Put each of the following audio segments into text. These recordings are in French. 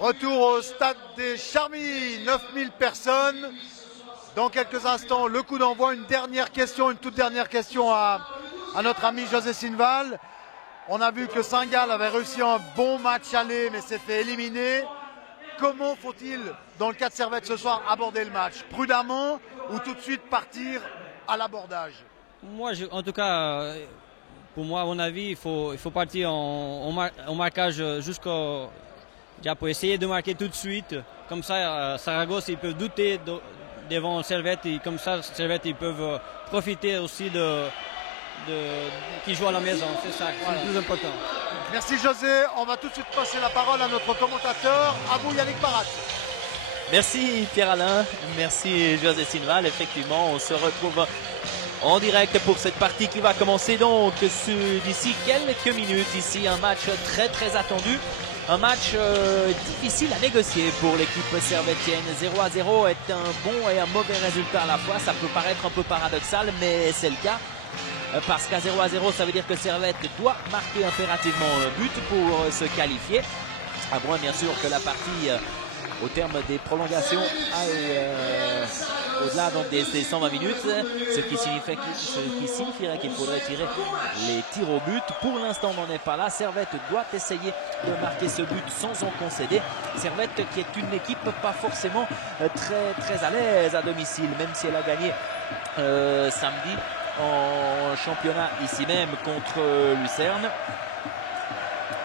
Retour au stade des Charmilles, 9000 personnes. Dans quelques instants, le coup d'envoi. Une dernière question, une toute dernière question à notre ami José Sinval. On a vu que Saint-Gall avait réussi un bon match aller, mais s'est fait éliminer. Comment faut-il, dans le cas de Servette ce soir, aborder le match? Prudemment ou tout de suite partir à l'abordage? Moi, en tout cas, pour moi, à mon avis, il faut partir en marquage jusqu'au... pour essayer de marquer tout de suite. Comme ça, Saragosse, ils peuvent douter devant Servette. Et comme ça, Servette, ils peuvent profiter aussi qui joue à la maison. C'est ça, voilà. C'est le plus important. Merci José. On va tout de suite passer la parole à notre commentateur, à vous Yannick Barat. Merci Pierre-Alain, merci José Sinval. Effectivement, on se retrouve en direct pour cette partie qui va commencer donc d'ici quelques minutes. Ici, un match très très attendu. Un match difficile à négocier pour l'équipe servettienne. 0-0 est un bon et un mauvais résultat à la fois. Ça peut paraître un peu paradoxal, mais c'est le cas. Parce qu'à 0-0, ça veut dire que Servette doit marquer impérativement un but pour se qualifier. À moins bien sûr que la partie, au terme des prolongations, aille au-delà donc des 120 minutes, ce qui signifierait qu'il faudrait tirer les tirs au but. Pour l'instant, on n'en est pas là. Servette doit essayer de marquer ce but sans en concéder. Servette qui est une équipe pas forcément très à l'aise à domicile, même si elle a gagné samedi en championnat ici même contre Lucerne.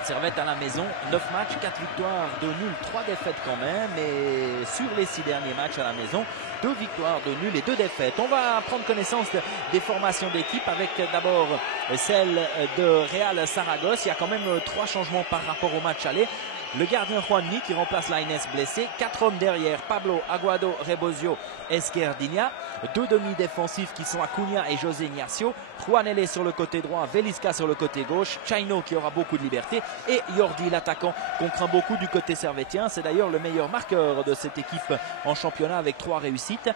Servette à la maison, 9 matchs, 4 victoires, 2 nuls, 3 défaites quand même. Et sur les 6 derniers matchs à la maison, 2 victoires, 2 nuls et 2 défaites. On va prendre connaissance des formations d'équipe avec d'abord celle de Real Saragosse. Il y a quand même 3 changements par rapport au match aller. Le gardien Juanmi qui remplace Lainez blessé. 4 hommes derrière, Pablo, Aguado, Rebosio, Esquerdinha. 2 demi-défensifs qui sont Acuna et José Ignacio. Juanele sur le côté droit, Velisca sur le côté gauche. Chaino qui aura beaucoup de liberté. Et Jordi, l'attaquant qu'on craint beaucoup du côté servettien. C'est d'ailleurs le meilleur marqueur de cette équipe en championnat avec 3 réussites.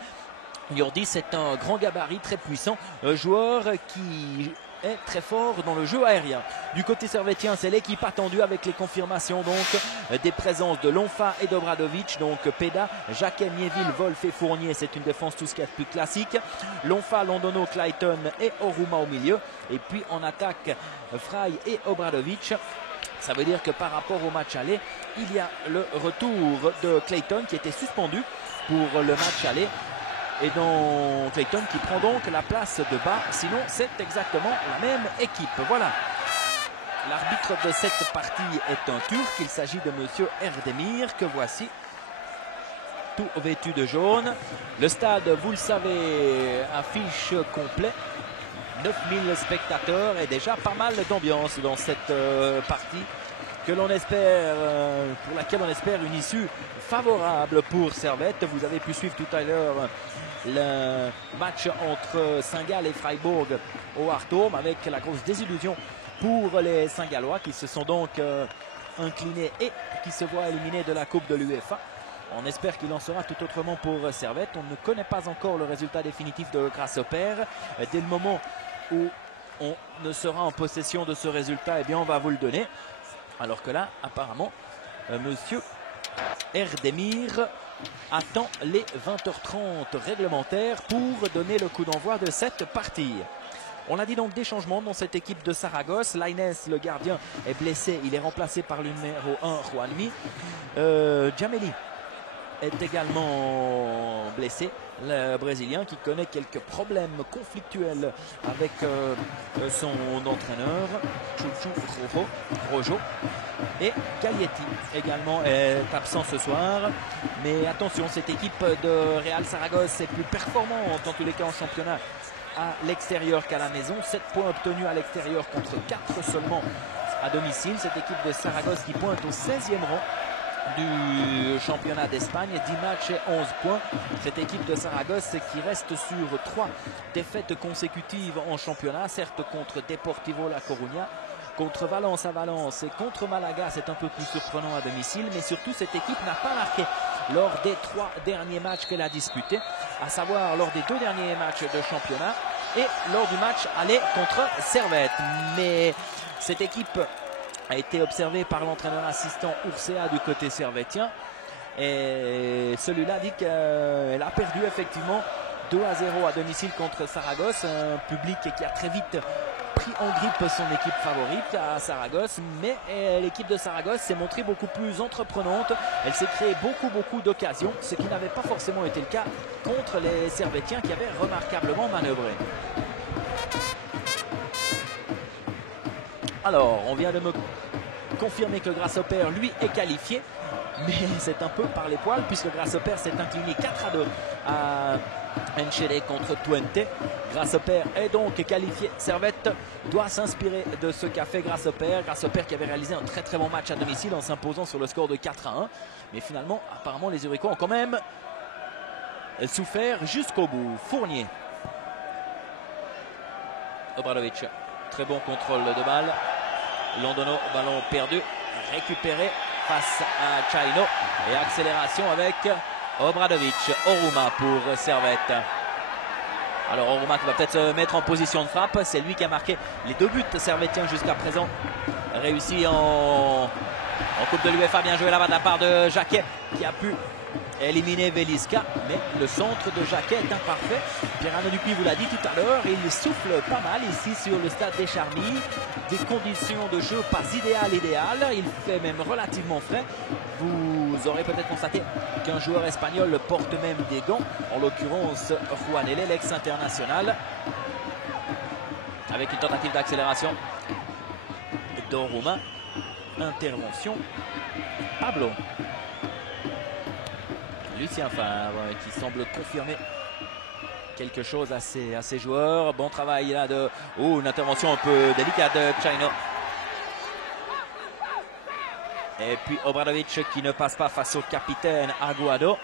Jordi, c'est un grand gabarit, très puissant, joueur qui est très fort dans le jeu aérien. Du côté servettien, c'est l'équipe attendue avec les confirmations donc des présences de Lonfa et d'Obradovic, donc Peda, Jacquet, Mieville, Wolf et Fournier. C'est une défense tout ce qu'il y a de plus classique. Lonfa, Londono, Clayton et Oruma au milieu. Et puis en attaque, Fry et Obradovic. Ça veut dire que par rapport au match aller, il y a le retour de Clayton qui était suspendu pour le match aller. Et donc Clayton qui prend donc la place de bas. Sinon c'est exactement la même équipe. Voilà. L'arbitre de cette partie est un Turc. Il s'agit de monsieur Erdemir que voici. Tout vêtu de jaune. Le stade, vous le savez, affiche complet. 9000 spectateurs et déjà pas mal d'ambiance dans cette partie que l'on espère, pour laquelle on espère une issue favorable pour Servette. Vous avez pu suivre tout à l'heure le match entre Saint-Gall et Freiburg au Hartholm avec la grosse désillusion pour les Saint-Gallois qui se sont donc inclinés et qui se voient éliminés de la Coupe de l'UEFA. On espère qu'il en sera tout autrement pour Servette. On ne connaît pas encore le résultat définitif de Grasshopper. Dès le moment où on ne sera en possession de ce résultat, eh bien on va vous le donner. Alors que là, apparemment, monsieur Erdemir attend les 20h30 réglementaires pour donner le coup d'envoi de cette partie. On a dit donc des changements dans cette équipe de Saragosse. Lainez, le gardien, est blessé. Il est remplacé par le numéro 1, Juanmi. Djameli est également blessé. Le Brésilien qui connaît quelques problèmes conflictuels avec son entraîneur, Chuchu Rojo. Et Gaglietti également est absent ce soir. Mais attention, cette équipe de Real Saragosse est plus performante en tous les cas en championnat à l'extérieur qu'à la maison. 7 points obtenus à l'extérieur contre 4 seulement à domicile. Cette équipe de Saragosse qui pointe au 16e rang du championnat d'Espagne, 10 matchs et 11 points. Cette équipe de Saragosse qui reste sur 3 défaites consécutives en championnat, certes contre Deportivo La Coruña, contre Valence à Valence et contre Malaga, c'est un peu plus surprenant à domicile, mais surtout cette équipe n'a pas marqué lors des 3 derniers matchs qu'elle a disputés, à savoir lors des 2 derniers matchs de championnat et lors du match aller contre Servette. Mais cette équipe a été observé par l'entraîneur assistant Urcea du côté servétien. Et celui-là dit qu'elle a perdu effectivement 2-0 à domicile contre Saragosse. Un public qui a très vite pris en grippe son équipe favorite à Saragosse. Mais l'équipe de Saragosse s'est montrée beaucoup plus entreprenante. Elle s'est créée beaucoup d'occasions, ce qui n'avait pas forcément été le cas contre les Servétiens qui avaient remarquablement manœuvré. Alors, on vient de me confirmer que Grasshopper, lui, est qualifié. Mais c'est un peu par les poils puisque Grasshopper s'est incliné 4-2 à Enschede contre Twente. Grasshopper est donc qualifié. Servette doit s'inspirer de ce qu'a fait Grasshopper. Grasshopper qui avait réalisé un très bon match à domicile en s'imposant sur le score de 4-1. Mais finalement, apparemment, les Zurichois ont quand même souffert jusqu'au bout. Fournier. Obradovic. Très bon contrôle de balle. Londono, ballon perdu. Récupéré face à Chaino. Et accélération avec Obradovic. Oruma pour Servette. Alors Oruma qui va peut-être se mettre en position de frappe. C'est lui qui a marqué les 2 buts servétiens jusqu'à présent. Réussi en Coupe de l'UEFA. Bien joué là-bas de la part de Jacquet qui a pu éliminer Veliska. Mais le centre de Jacquet est imparfait. Pierre-Arnaud Dupuis vous l'a dit tout à l'heure. Il souffle pas mal ici sur le stade des Charmilles. Des conditions de jeu pas idéales. Il fait même relativement frais. Vous aurez peut-être constaté qu'un joueur espagnol porte même des gants. En l'occurrence, Juanele, l'ex-international. Avec une tentative d'accélération d'Oruma. Intervention. Pablo. Lucien Favre qui semble confirmer quelque chose à ses joueurs. Bon travail là de... une intervention un peu délicate de Chaino. Et puis Obradovic qui ne passe pas face au capitaine Aguado.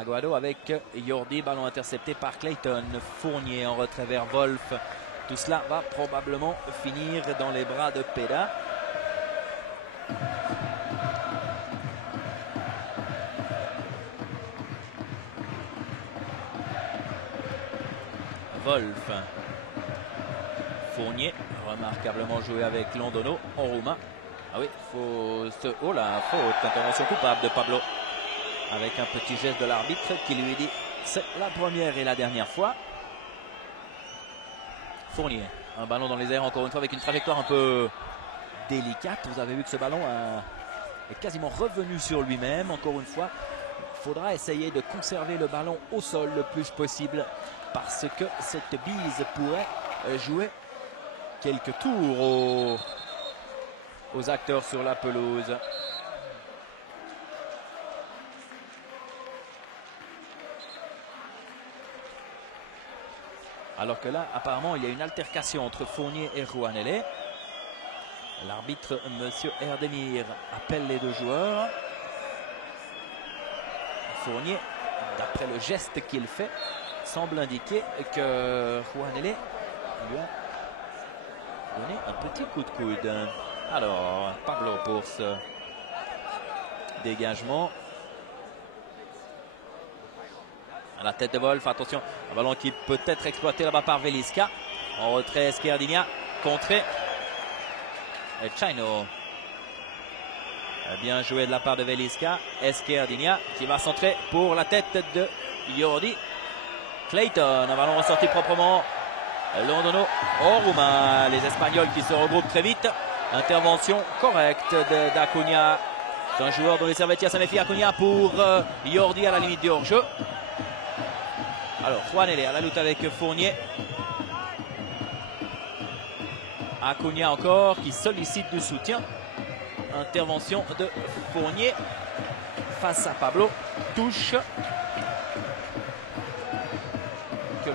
Aguado avec Jordi, ballon intercepté par Clayton. Fournier en retrait vers Wolf. Tout cela va probablement finir dans les bras de Peda. Wolf. Fournier, remarquablement joué avec Londono. Oruma. Ah oui, faute. Oh là, faute. Intervention coupable de Pablo. Avec un petit geste de l'arbitre qui lui dit c'est la première et la dernière fois. Fournier. Un ballon dans les airs encore une fois avec une trajectoire un peu délicate. Vous avez vu que ce ballon est quasiment revenu sur lui-même. Encore une fois, il faudra essayer de conserver le ballon au sol le plus possible. Parce que cette bise pourrait jouer quelques tours aux acteurs sur la pelouse. Alors que là, apparemment, il y a une altercation entre Fournier et Juanele. L'arbitre, monsieur Erdemir, appelle les 2 joueurs. Fournier, d'après le geste qu'il fait, semble indiquer que Juanele lui a donné un petit coup de coude. Alors, Pablo pour ce dégagement. À la tête de Wolf, attention, un ballon qui peut être exploité là-bas par Veliska. En retrait, Esquerdinia, contré. Et Chaino. Bien joué de la part de Veliska. Esquerdinia qui va centrer pour la tête de Jordi. Clayton, un ballon ressorti proprement. Londono, Oruma, les Espagnols qui se regroupent très vite. Intervention correcte d'Acuna. C'est un joueur dont les Servétiens se méfient. Acuna pour Jordi à la limite du hors-jeu. Alors, Juanele à la lutte avec Fournier. Acuna encore qui sollicite du soutien. Intervention de Fournier face à Pablo. Touche. Que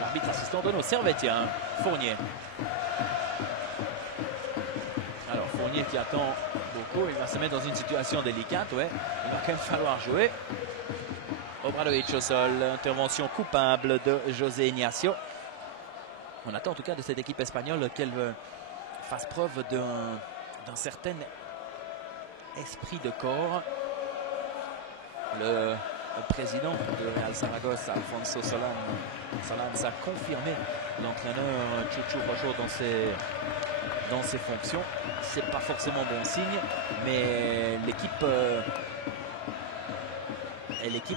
l'arbitre assistant donne aux Servétiens. Fournier. Alors, Fournier qui attend beaucoup. Il va se mettre dans une situation délicate. Ouais. Il va quand même falloir jouer. Obradovic au sol, intervention coupable de José Ignacio. On attend en tout cas de cette équipe espagnole qu'elle fasse preuve d'un certain esprit de corps. Le président de Real Saragosse, Alfonso Solans, a confirmé l'entraîneur Chuchu Rojo dans ses fonctions. C'est pas forcément bon signe, mais l'équipe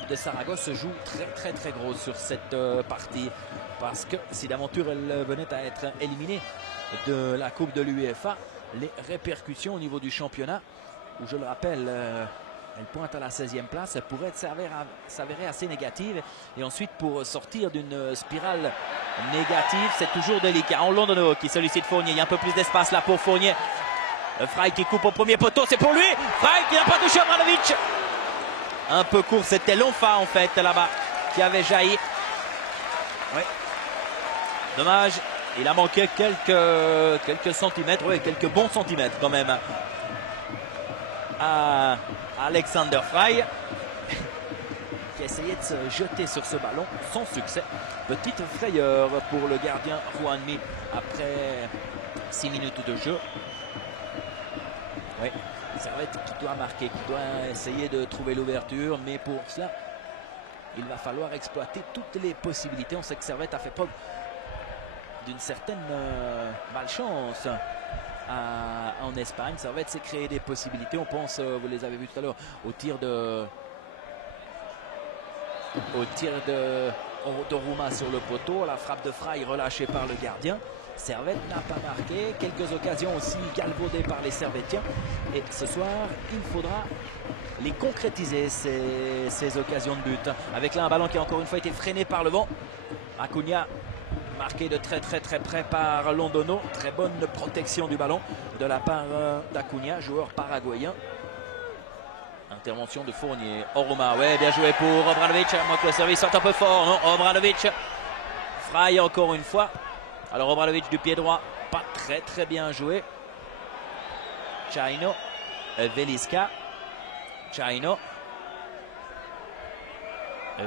de Saragosse joue très gros sur cette partie, parce que si d'aventure elle venait à être éliminée de la Coupe de l'UEFA, les répercussions au niveau du championnat, où je le rappelle, elle pointe à la 16e place, pourrait s'avérer assez négative. Et ensuite, pour sortir d'une spirale négative, c'est toujours délicat. En Londono qui sollicite Fournier. Il y a un peu plus d'espace là pour Fournier. Frey qui coupe au premier poteau, c'est pour lui. Frey qui n'a pas touché Obradovic. Un peu court, c'était Lonfa en fait là-bas qui avait jailli. Oui. Dommage, il a manqué quelques centimètres, oui, quelques bons centimètres quand même à Alexander Frey qui essayait de se jeter sur ce ballon sans succès. Petite frayeur pour le gardien Juanmi après 6 minutes de jeu. Oui, Servette qui doit marquer, qui doit essayer de trouver l'ouverture, mais pour cela, il va falloir exploiter toutes les possibilités. On sait que Servette a fait preuve d'une certaine malchance en Espagne. Servette s'est créé des possibilités. On pense, vous les avez vus tout à l'heure, au tir de Rouma sur le poteau, la frappe de Frey relâchée par le gardien. Servette n'a pas marqué, quelques occasions aussi galvaudées par les Servettiens, et ce soir il faudra les concrétiser ces occasions de but, avec là un ballon qui a encore une fois été freiné par le vent. Acuna marqué de très près par Londono, très bonne protection du ballon de la part d'Acuna, joueur paraguayen. Intervention de Fournier. Oruma, ouais, bien joué pour Obradovic. Moi que le service sort un peu fort. Non, Obradovic. Frey encore une fois. Alors Obradovic du pied droit, pas très bien joué. Chaino, Veliska. Chaino.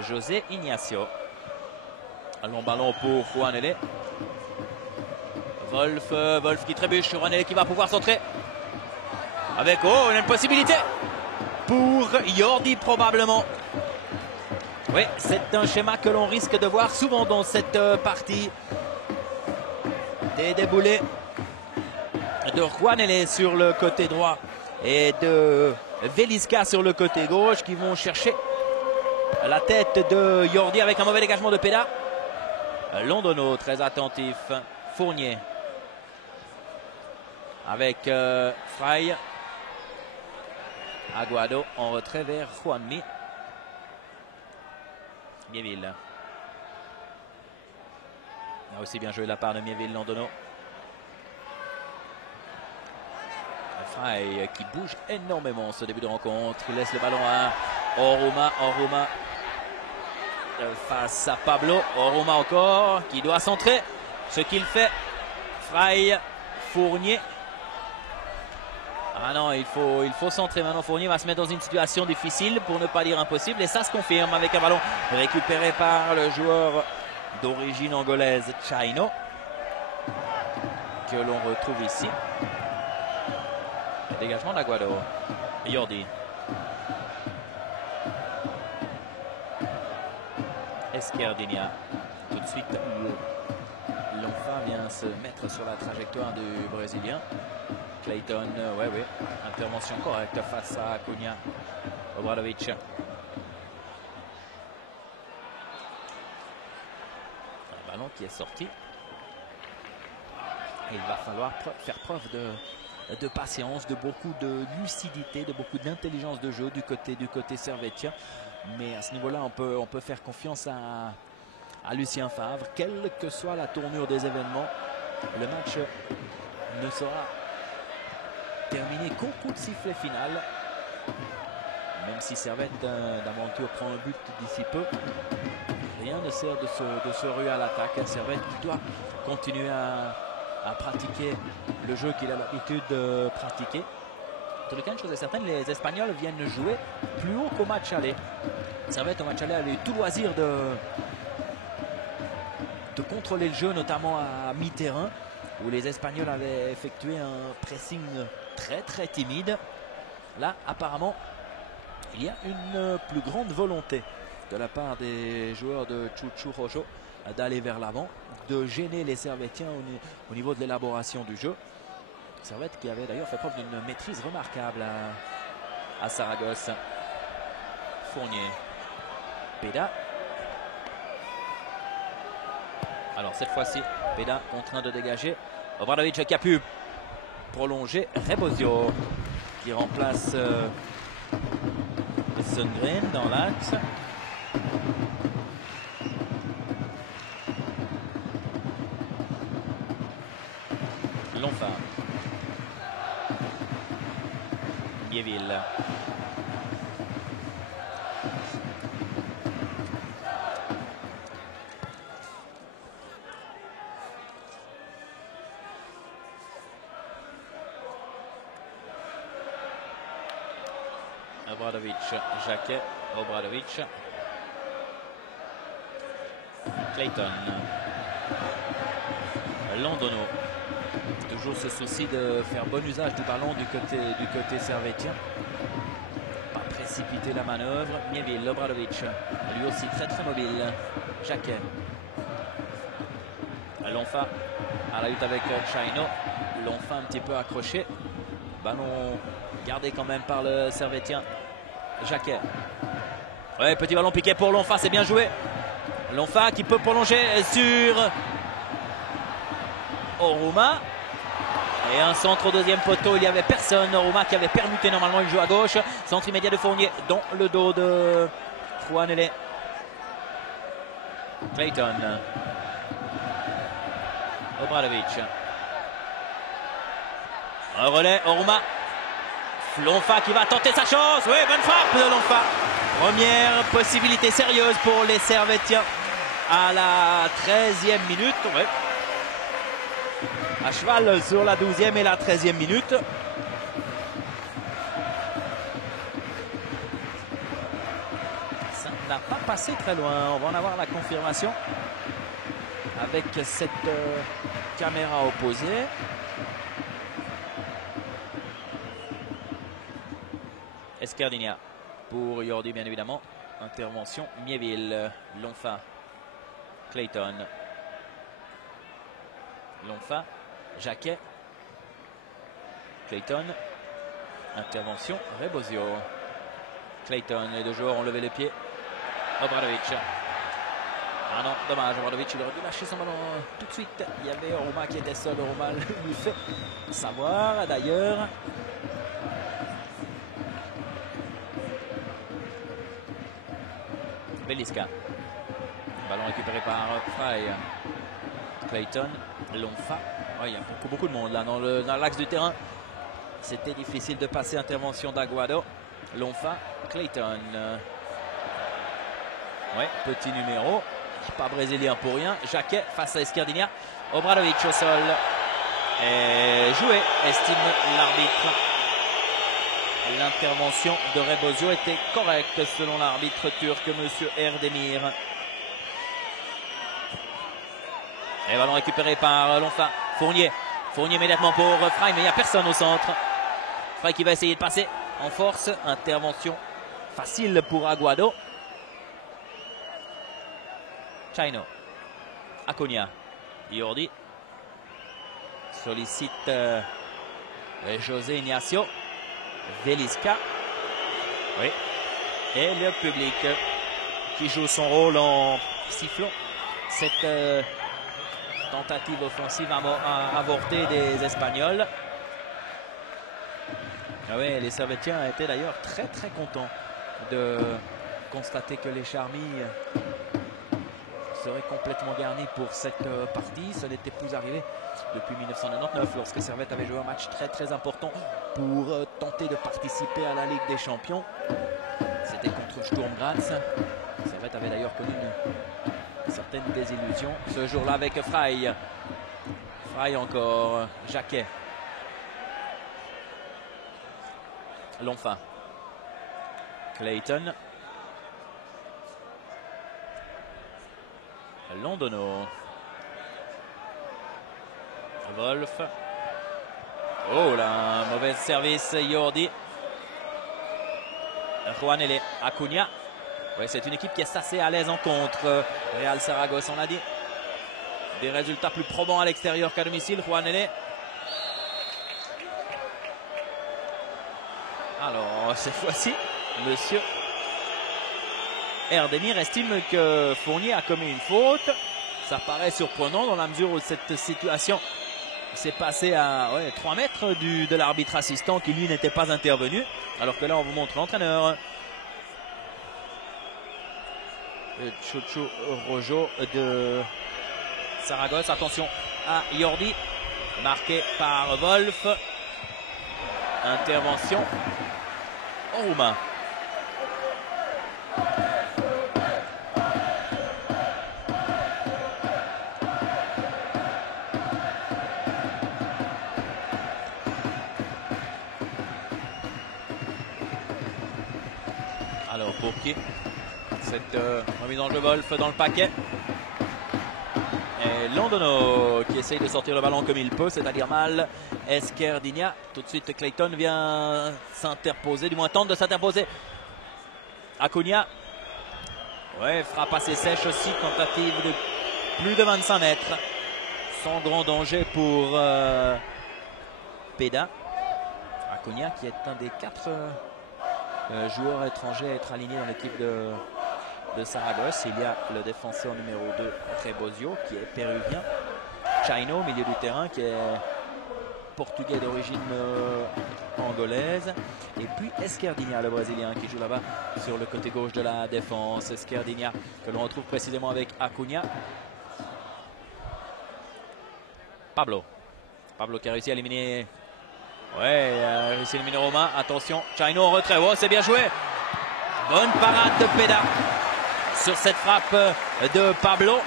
José Ignacio. Un long ballon pour Juanele. Wolf qui trébuche. Juanele qui va pouvoir centrer. Avec, oh, une possibilité pour Jordi probablement. Oui, c'est un schéma que l'on risque de voir souvent dans cette partie. Des déboulés de Juanele sur le côté droit et de Veliska sur le côté gauche qui vont chercher la tête de Jordi avec un mauvais dégagement de Peda. Londono très attentif. Fournier avec Frey. Aguado en retrait vers Juanmi. Miéville. A aussi bien joué de la part de Miéville, Londono. Frey qui bouge énormément ce début de rencontre. Il laisse le ballon à Oruma. Oruma face à Pablo. Oruma encore qui doit centrer. Ce qu'il fait. Frey, Fournier. Ah non, il faut centrer maintenant. Fournier va se mettre dans une situation difficile, pour ne pas dire impossible. Et ça se confirme avec un ballon récupéré par le joueur d'origine angolaise Chaino, que l'on retrouve ici. Le dégagement d'Aguado. Jordi. Esquerdinia. Tout de suite, Lonfa vient se mettre sur la trajectoire du Brésilien. Clayton, ouais, intervention correcte face à Acuna. Obradovic. Un ballon qui est sorti. Il va falloir faire preuve de patience, de beaucoup de lucidité, de beaucoup d'intelligence de jeu du côté servettien. Mais à ce niveau-là, on peut faire confiance à Lucien Favre. Quelle que soit la tournure des événements, le match ne sera terminé qu'au coup de sifflet final. Même si Servette d'aventure prend un but d'ici peu, rien ne sert de se ruer à l'attaque. Servette qui doit continuer à pratiquer le jeu qu'il a l'habitude de pratiquer. En tout cas, une chose est certaine, les Espagnols viennent jouer plus haut qu'au match aller. Servette au match aller avait eu tout loisir de contrôler le jeu, notamment à mi-terrain, où les Espagnols avaient effectué un pressing très timide. Là, apparemment, il y a une plus grande volonté de la part des joueurs de Chuchu Rojo d'aller vers l'avant, de gêner les Servetiens au niveau de l'élaboration du jeu. Servette qui avait d'ailleurs fait preuve d'une maîtrise remarquable à Saragosse. Fournier. Peda. Alors cette fois-ci, Peda contraint de dégager. Obradovic qui a pu prolonger. Rebosio qui remplace Sundgren dans l'axe. Lonfa. Miéville. Obradovic, Jacquet, Obradovic, Clayton, Londono. Toujours ce souci de faire bon usage du ballon du côté servétien. Pas précipiter la manœuvre. Miéville, Obradovic, lui aussi très très mobile. Jacquet. Lonfa à la lutte avec Chaino. Lonfa un petit peu accroché. Ballon gardé quand même par le servétien. Jacquet. Ouais, petit ballon piqué pour Lonfa, c'est bien joué. Lonfa qui peut prolonger sur Oruma. Et un centre au deuxième poteau, il n'y avait personne. Oruma qui avait permuté normalement, il joue à gauche. Centre immédiat de Fournier dans le dos de Juanele. Clayton. Obradovic. Un relais, Oruma. Lonfa qui va tenter sa chance. Oui, bonne frappe de Lonfa. Première possibilité sérieuse pour les Servetiens à la 13e minute. Ouais. À cheval sur la 12e et la 13e minute. Ça n'a pas passé très loin. On va en avoir la confirmation avec cette caméra opposée. Escardinia pour Yordi bien évidemment. Intervention Miéville. Lonfa. Clayton. Lonfa. Jacquet. Clayton. Intervention Rebosio. Clayton. Les deux joueurs ont levé les pieds. Obradovic. Ah non, dommage. Obradovic, il aurait dû lâcher son ballon tout de suite. Il y avait Oruma qui était seul. Oruma lui fait savoir d'ailleurs. Beliska. Ballon récupéré par Fry. Clayton. Lonfa. Ouais, il y a beaucoup de monde là dans l'axe du terrain. C'était difficile de passer. Intervention d'Aguado. Lonfa. Clayton. Ouais, petit numéro. Pas brésilien pour rien. Jacquet face à Escardinia. Obradovic au sol. Et joué, estime l'arbitre. L'intervention de Rebosio était correcte selon l'arbitre turc, monsieur Erdemir. Et ballon récupéré par Lonfa. Fournier. Fournier immédiatement pour Fry, mais il n'y a personne au centre. Fry qui va essayer de passer en force. Intervention facile pour Aguado. Chaino. Acuna. Yordi. Sollicite José Ignacio. Veliska. Oui. Et le public qui joue son rôle en sifflant cette tentative offensive avortée des Espagnols. Ah ouais, les Servetiens étaient d'ailleurs très très contents de constater que les Charmilles seraient complètement garnis pour cette partie. Ce n'était plus arrivé depuis 1999 lorsque Servette avait joué un match très très important pour tenter de participer à la Ligue des Champions. C'était contre Sturm Graz. Servette avait d'ailleurs connu une certaine désillusion ce jour-là avec Fry. Fry encore. Jacquet. Lonfa. Clayton. Londono. Wolf. Oh là, mauvais service Yordi. Juanele. Acuna. Oui, c'est une équipe qui est assez à l'aise en contre. Real Saragosse, on l'a dit. Des résultats plus probants à l'extérieur qu'à domicile. Juan Nene. Alors, cette fois-ci, monsieur Erdemir estime que Fournier a commis une faute. Ça paraît surprenant dans la mesure où cette situation s'est passée à 3 mètres de l'arbitre assistant qui, lui, n'était pas intervenu. Alors que là, on vous montre l'entraîneur. Chuchu Rojo de Saragosse. Attention à Jordi, marqué par Wolf. Intervention en roumain. Alors pour qui cette remise en jeu Wolf dans le paquet. Et Londono qui essaye de sortir le ballon comme il peut, c'est-à-dire mal. Esquerdigna, tout de suite Clayton vient s'interposer, du moins tente de s'interposer. Acuna, ouais, frappe assez sèche aussi, tentative de plus de 25 mètres. Sans grand danger pour Peda. Acuna qui est un des 4 joueurs étrangers à être alignés dans l'équipe de Saragosse. Il y a le défenseur numéro 2, Trebosio, qui est péruvien. Chaino, milieu du terrain, qui est portugais d'origine angolaise. Et puis Esquerdigna, le Brésilien, qui joue là-bas sur le côté gauche de la défense. Esquerdigna, que l'on retrouve précisément avec Acuna. Pablo qui a réussi à éliminer... Ouais, réussi à éliminer Romain. Attention, Chaino en retrait. Oh, c'est bien joué. Bonne parade de Peda sur cette frappe de Pablo.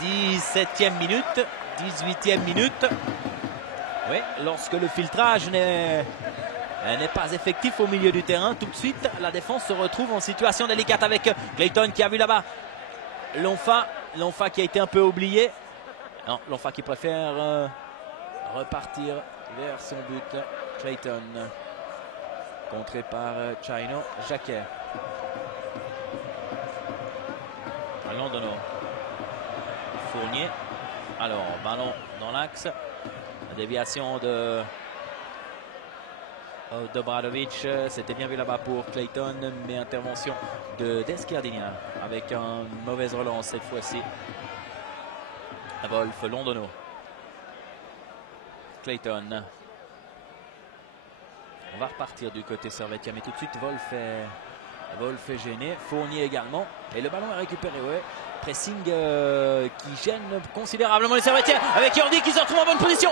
17e minute, 18e minute. Oui, lorsque le filtrage n'est pas effectif au milieu du terrain, tout de suite, la défense se retrouve en situation délicate avec Clayton qui a vu là-bas Lonfa qui a été un peu oublié. Non, Lonfa qui préfère repartir vers son but. Clayton, contré par Chaino. Jacquet. Londono. Fournier. Alors, ballon dans l'axe. Déviation de Dobradovic. C'était bien vu là-bas pour Clayton, mais intervention d'Esquerdigna avec une mauvaise relance cette fois-ci. Wolf, Londono. Clayton. On va repartir du côté Servetien, mais tout de suite Wolf est gêné. Fournier également. Et le ballon est récupéré. Ouais. Pressing qui gêne considérablement les Servetiens. Avec Jordi qui se retrouve en bonne position.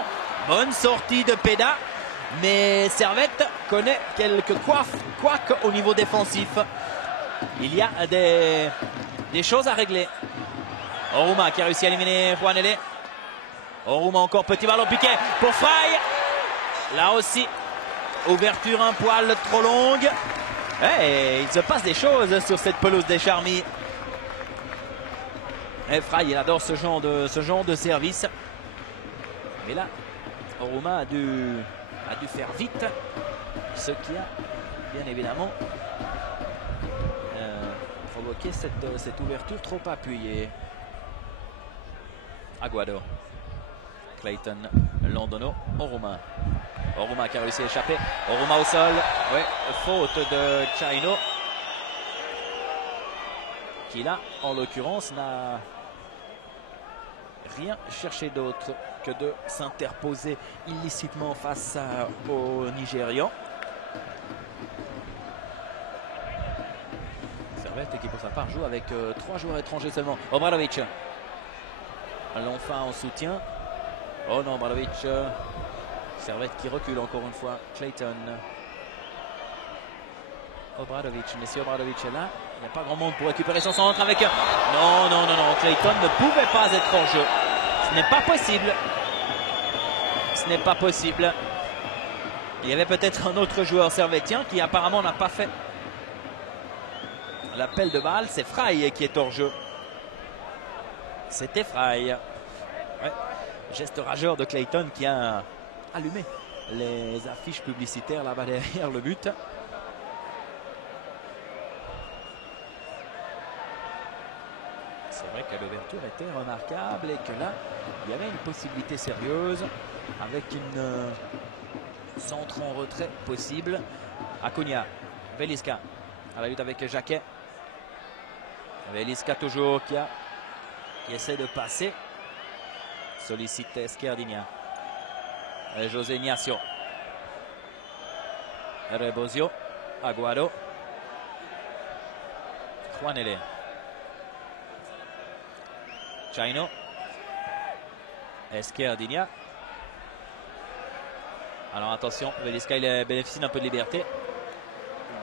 Bonne sortie de Peda. Mais Servette connaît quelques couacs au niveau défensif. Il y a des choses à régler. Oruma qui a réussi à éliminer Juanele. Oruma encore, petit ballon piqué pour Fry. Là aussi, ouverture un poil trop longue. Et il se passe des choses sur cette pelouse des Charmy. Et Fry, il adore ce genre de service. Mais là, Oruma a dû faire vite. Ce qui a bien évidemment provoqué cette ouverture trop appuyée. Aguado. Clayton, Londono, Oruma. Oruma qui a réussi à échapper. Oruma au sol. Ouais, faute de Chaino. Qui là, en l'occurrence, n'a rien cherché d'autre que de s'interposer illicitement face aux Nigérians. Servette qui pour sa part joue avec 3 joueurs étrangers seulement. Obradovic. L'enfant en soutien. Oh non, Obradovic. Servette qui recule encore une fois. Clayton. Obradovic. Monsieur Obradovic est là. Il n'y a pas grand monde pour récupérer son centre avec... Non. Clayton ne pouvait pas être en jeu. Ce n'est pas possible. Ce n'est pas possible. Il y avait peut-être un autre joueur servettien qui apparemment n'a pas fait l'appel de balle. C'est Fry qui est hors jeu. C'était Fry. Ouais. Geste rageur de Clayton qui a allumé les affiches publicitaires là-bas derrière le but. que l'ouverture était remarquable et que là, il y avait une possibilité sérieuse avec une centre en retrait possible. Acuna, Velisca à la lutte avec Jacquet. Velisca toujours qui essaie de passer. Sollicite Esquerdinia. José Ignacio. Rebosio. Aguado. Juanele. Chaino. Esquerdinia. Alors attention, Velisca il bénéficie d'un peu de liberté.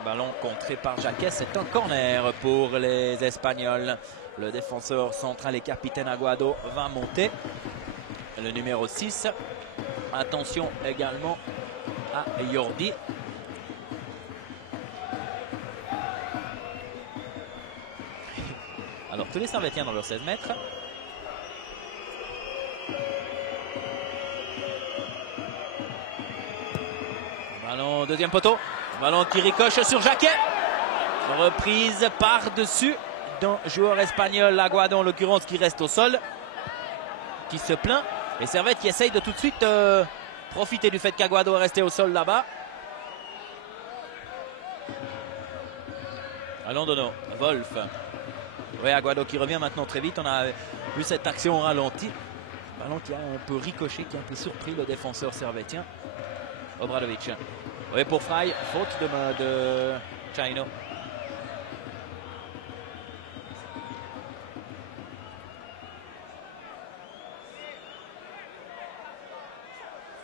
Ballon contré par Jacquet, c'est un corner pour les Espagnols. Le défenseur central et capitaine Aguado va monter. Le numéro 6. Attention également à Jordi. Alors tous les Servétiens dans leurs 16 mètres. Ballon deuxième poteau. Ballon qui ricoche sur Jacquet. Reprise par-dessus d'un joueur espagnol, Aguado en l'occurrence, qui reste au sol, qui se plaint. Et Servette qui essaye de tout de suite profiter du fait qu'Aguado est resté au sol là-bas. Londono, Wolf. Oui, Aguado qui revient maintenant très vite. On a vu cette action au ralenti. Ballon qui a un peu ricoché, qui a un peu surpris le défenseur servétien. Obradovic. Oui, pour Fry, faute de main de Chaino.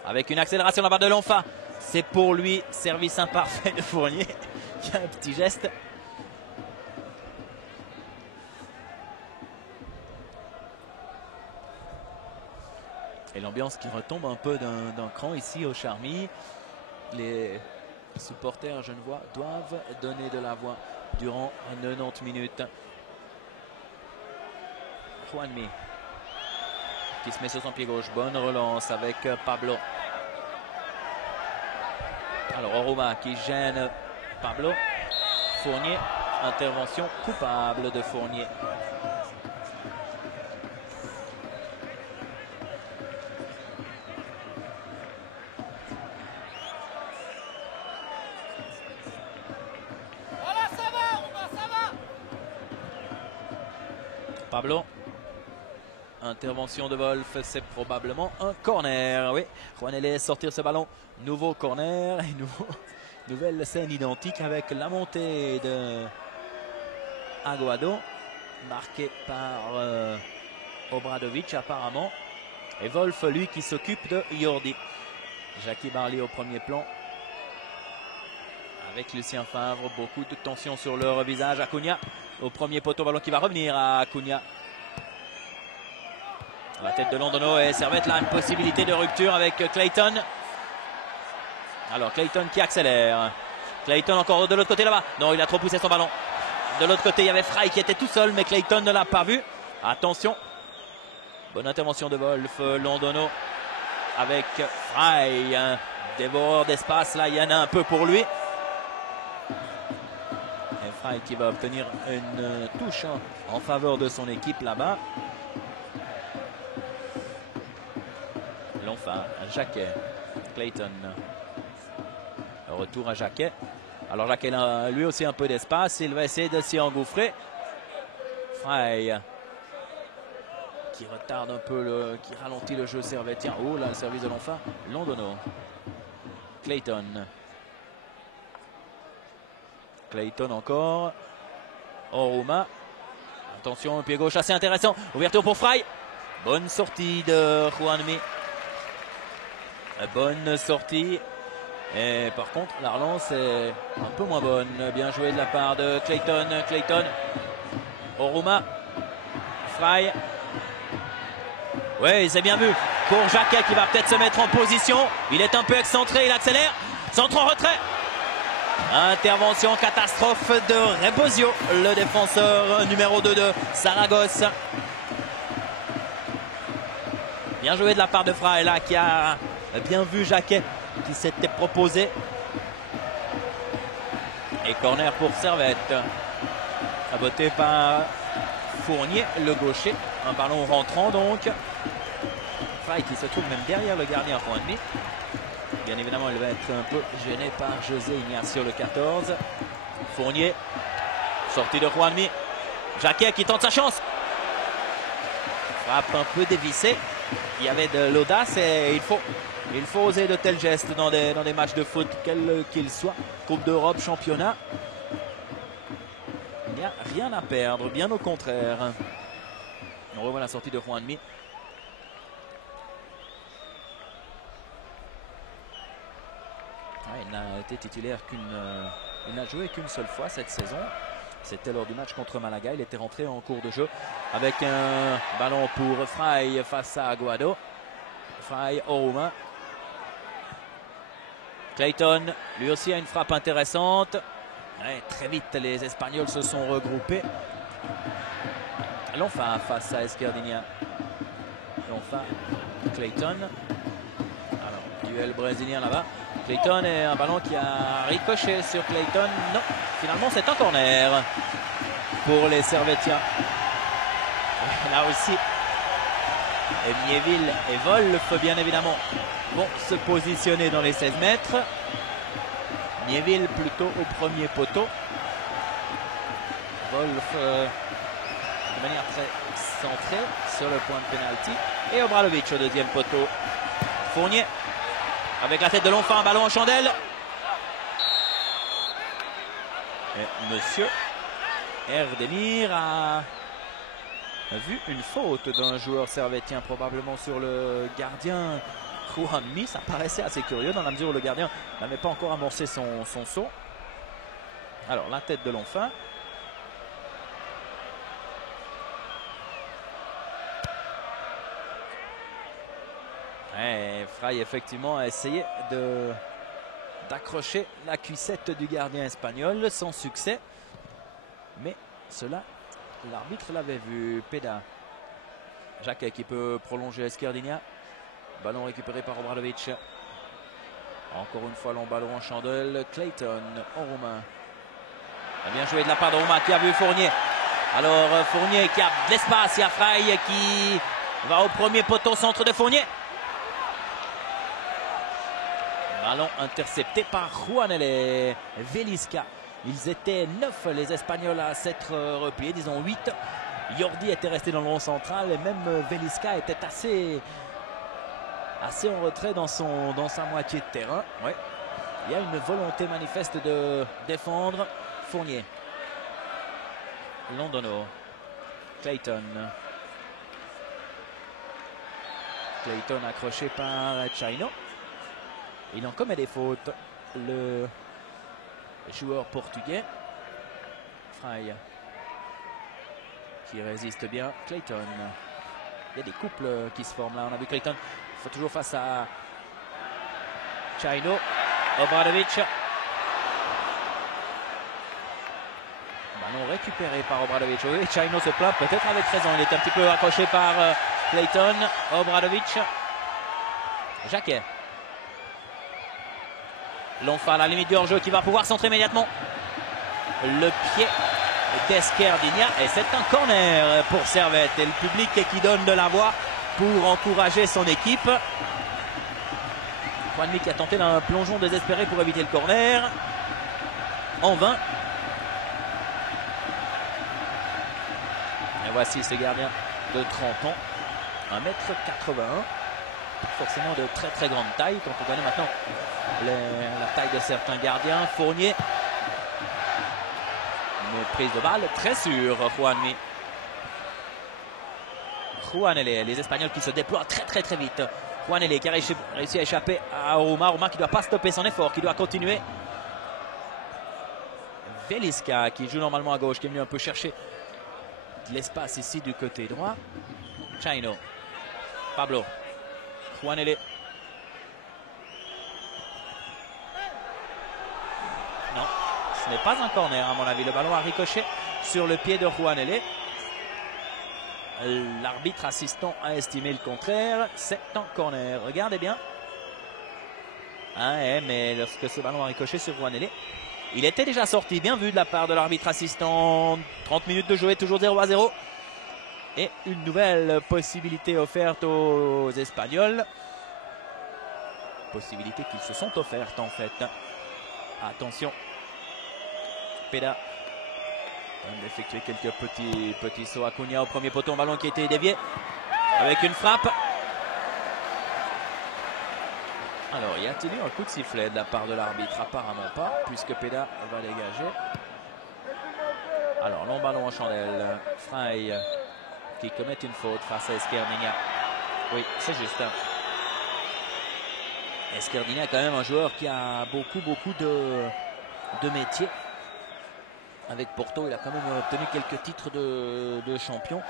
Avec une accélération là-bas de Lonfa. C'est pour lui, service imparfait de Fournier. Qui a un petit geste. Et l'ambiance qui retombe un peu d'un cran ici au Charmy. Les supporters genevois doivent donner de la voix durant 90 minutes. Juanmi qui se met sur son pied gauche. Bonne relance avec Pablo. Alors Oruma qui gêne Pablo. Fournier. Intervention coupable de Fournier. Pablo. Intervention de Wolf, c'est probablement un corner. Oui, Juanele sortir ce ballon. Nouveau corner et nouvelle scène identique avec la montée de Aguado, marqué par Obradovic apparemment. Et Wolf, lui, qui s'occupe de Jordi. Jackie Barley au premier plan. Avec Lucien Favre, beaucoup de tension sur leur visage. Acuna au premier poteau, ballon qui va revenir à Acuna. La tête de Londono et Servette là, une possibilité de rupture avec Clayton. Alors Clayton qui accélère. Clayton encore de l'autre côté là-bas. Non, il a trop poussé son ballon. De l'autre côté, il y avait Fry qui était tout seul, mais Clayton ne l'a pas vu. Attention. Bonne intervention de Wolf. Londono avec Fry. Un dévoreur d'espace. Là, il y en a un peu pour lui. Et Fry qui va obtenir une touche en faveur de son équipe là-bas. Lonfa, Jacquet, Clayton. Retour à Jacquet. Alors Jacquet a lui aussi un peu d'espace. Il va essayer de s'y engouffrer. Fry qui retarde un peu, qui ralentit le jeu servétien. Oh là, le service de Lonfa. Londono. Clayton. Clayton encore. Oruma. Attention, pied gauche assez intéressant. Ouverture pour Fry. Bonne sortie de Juanmi. Bonne sortie. Et par contre, la relance est un peu moins bonne. Bien joué de la part de Clayton. Clayton. Oruma. Fry. Oui, c'est bien vu pour Jacquet qui va peut-être se mettre en position. Il est un peu excentré, il accélère. Centre en retrait. Intervention catastrophe de Rebosio, le défenseur numéro 2 de Saragosse. Bien joué de la part de Fry là qui a bien vu Jacquet qui s'était proposé. Et corner pour Servette. Saboté par Fournier, le gaucher. Un ballon rentrant donc. Frey qui se trouve même derrière le gardien Juanmi. Bien évidemment, il va être un peu gêné par José Ignacio, le 14. Fournier, sortie de Juanmi. Jacquet qui tente sa chance. Frappe un peu dévissée. Il y avait de l'audace et il faut oser de tels gestes dans des matchs de foot, quels qu'ils soient. Coupe d'Europe, championnat. Il n'y a rien à perdre, bien au contraire. On revoit la sortie de Juanmi. Il n'a été titulaire il n'a joué qu'une seule fois cette saison. C'était lors du match contre Malaga. Il était rentré en cours de jeu avec un ballon pour Frey face à Aguado. Frey aux mains. Clayton, lui aussi a une frappe intéressante. Ouais, très vite, les Espagnols se sont regroupés. Lonfa face à Esquerdinia. Lonfa, Clayton. Alors, duel brésilien là-bas. Clayton et un ballon qui a ricoché sur Clayton. Non, finalement c'est un corner pour les Servetiens. Là aussi, Miéville et Wolf bien évidemment vont se positionner dans les 16 mètres. Miéville plutôt au premier poteau. Wolf de manière très centrée sur le point de pénalty. Et Obradovic au deuxième poteau. Fournier avec la tête de Lonfa, un ballon en chandelle. Et monsieur Erdemir a vu une faute d'un joueur servétien, probablement sur le gardien Juanmi. Ça paraissait assez curieux dans la mesure où le gardien n'avait pas encore amorcé son saut. Alors la tête de Lonfa. Et Frey effectivement a essayé d'accrocher la cuissette du gardien espagnol sans succès. Mais cela, l'arbitre l'avait vu. Peda. Jacquet qui peut prolonger Esquerdinia. Ballon récupéré par Obradovic. Encore une fois long ballon en chandelle. Clayton en roumain. Bien joué de la part de Rouma qui a vu Fournier. Alors Fournier qui a de l'espace. Il y a Frey qui va au premier poteau, centre de Fournier. Ballon intercepté par Juanele et Velisca. Ils étaient 9 les Espagnols à s'être repliés, disons 8. Jordi était resté dans le rond central et même Velisca était assez en retrait dans sa moitié de terrain. Ouais. Il y a une volonté manifeste de défendre. Fournier. Londono. Clayton. Clayton accroché par Chino. Il en commet des fautes, le joueur portugais. Frey qui résiste bien. Clayton. Il y a des couples qui se forment là. On a vu Clayton toujours face à Chino. Obradovic. Ballon récupéré par Obradovic. Oui, Chino se plaint peut-être avec raison. Il est un petit peu accroché par Clayton. Obradovic. Jacquet. Lonfa à la limite du hors-jeu qui va pouvoir centrer immédiatement. Le pied d'Esquerdinia et c'est un corner pour Servette. Et le public qui donne de la voix pour encourager son équipe. Juanmi qui a tenté d'un plongeon désespéré pour éviter le corner. En vain. Et voici ce gardien de 30 ans. 1m81. Forcément de très très grande taille quand on connaît maintenant la taille de certains gardiens. Fournier. Une prise de balle très sûre. Juanmi. Juanele, les Espagnols qui se déploient très très vite. Juanele qui a réussi à échapper à Rouma. Rouma qui ne doit pas stopper son effort, qui doit continuer. Velisca qui joue normalement à gauche, qui est venu un peu chercher de l'espace ici du côté droit. Chino. Pablo. Juanele. Non, ce n'est pas un corner à mon avis. Le ballon a ricoché sur le pied de Juanele. L'arbitre assistant a estimé le contraire. C'est un corner. Regardez bien. Mais lorsque ce ballon a ricoché sur Juanele, il était déjà sorti. Bien vu de la part de l'arbitre assistant. 30 minutes de jouer, toujours 0-0. Et une nouvelle possibilité offerte aux Espagnols. Possibilité qu'ils se sont offertes en fait. Attention. Peda vient d'effectuer quelques petits sauts. Acuna au premier poteau, un ballon qui a été dévié avec une frappe. Alors, y a-t-il eu un coup de sifflet de la part de l'arbitre? Apparemment pas, puisque Peda va dégager. Alors, long ballon en chandelle. Frey qui commet une faute face à Esquerdinia. Oui, c'est juste. Esquerdinia est quand même un joueur qui a beaucoup de métier. Avec Porto, il a quand même obtenu quelques titres de champion.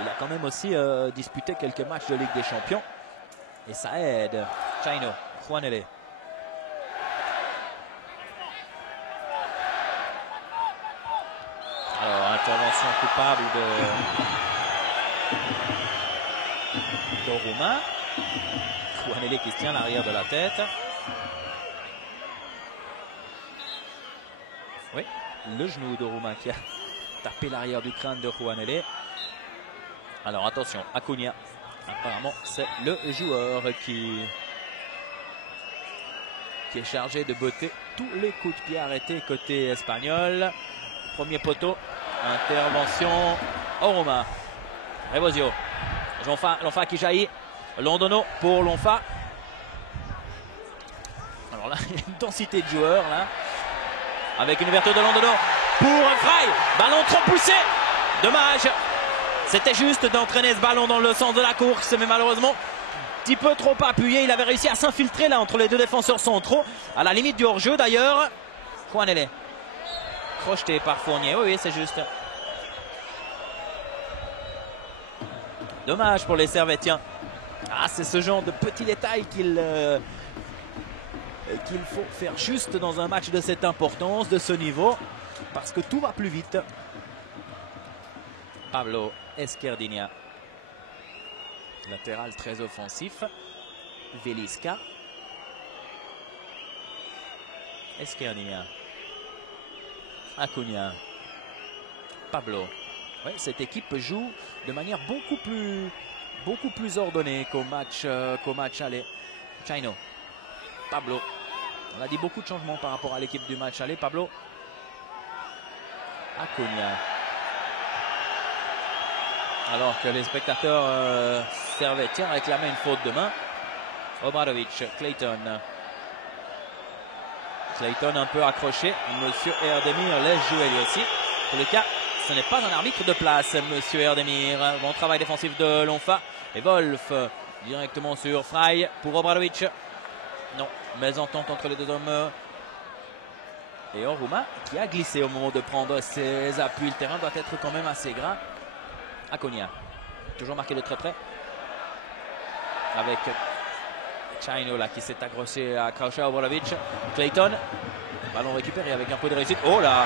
Il a quand même aussi disputé quelques matchs de Ligue des Champions. Et ça aide. Chino, Juanele. Alors, intervention coupable d'Oruma. Juanele qui se tient à l'arrière de la tête. Oui, le genou d'Oruma qui a tapé l'arrière du crâne de Juanele. Alors attention, Acuna. Apparemment, c'est le joueur qui est chargé de botter tous les coups de pied arrêtés côté espagnol. Premier poteau, intervention, Oruma. Revosio. Lonfa qui jaillit. Londono pour Lonfa. Alors là, il y a une densité de joueurs là. Avec une ouverture de Londono pour Frey. Ballon trop poussé. Dommage. C'était juste d'entraîner ce ballon dans le sens de la course, mais malheureusement, un petit peu trop appuyé. Il avait réussi à s'infiltrer là entre les deux défenseurs centraux, à la limite du hors-jeu d'ailleurs. Juanele. Crocheté par Fournier. Oui, c'est juste. Dommage pour les Servétiens. Ah, c'est ce genre de petits détails qu'il faut faire juste dans un match de cette importance, de ce niveau, parce que tout va plus vite. Pablo Esquerdinia, latéral très offensif. Velisca. Esquerdinia. Acuna. Pablo. Oui, cette équipe joue de manière beaucoup plus ordonnée qu'au match aller. Chino. Pablo. On a dit beaucoup de changements par rapport à l'équipe du match aller. Pablo. Acuna. Alors que les spectateurs servétiens réclamaient une faute de main. Obradovic, Clayton. Clayton un peu accroché. Monsieur Erdemir laisse jouer lui aussi. Pour le cas, ce n'est pas un arbitre de place, Monsieur Erdemir. Bon travail défensif de Lonfa. Et Wolf directement sur Frey pour Obradovic. Non, mésentente entre les deux hommes. Et Oruma qui a glissé au moment de prendre ses appuis. Le terrain doit être quand même assez gras. Acuna, toujours marqué de très près. Avec Chino là qui s'est accroché à Obradovic. Clayton, ballon récupéré avec un peu de réussite. Oh là,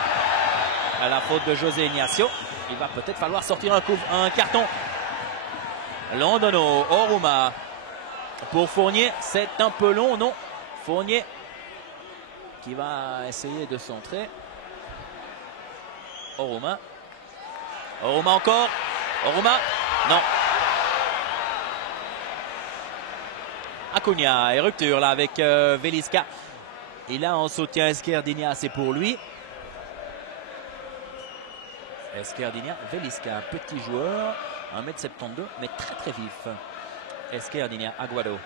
à la faute de José Ignacio. Il va peut-être falloir sortir un carton. Londono, Oruma. Pour Fournier, c'est un peu long, non? Fournier qui va essayer de centrer. Oruma. Oruma encore. Oruma, non. Acuna et rupture là avec Velisca. Et là en soutien Esquerdinia, c'est pour lui. Esquerdinia, Velisca, petit joueur, 1m72, mais très vif. Esquerdinia, Aguado.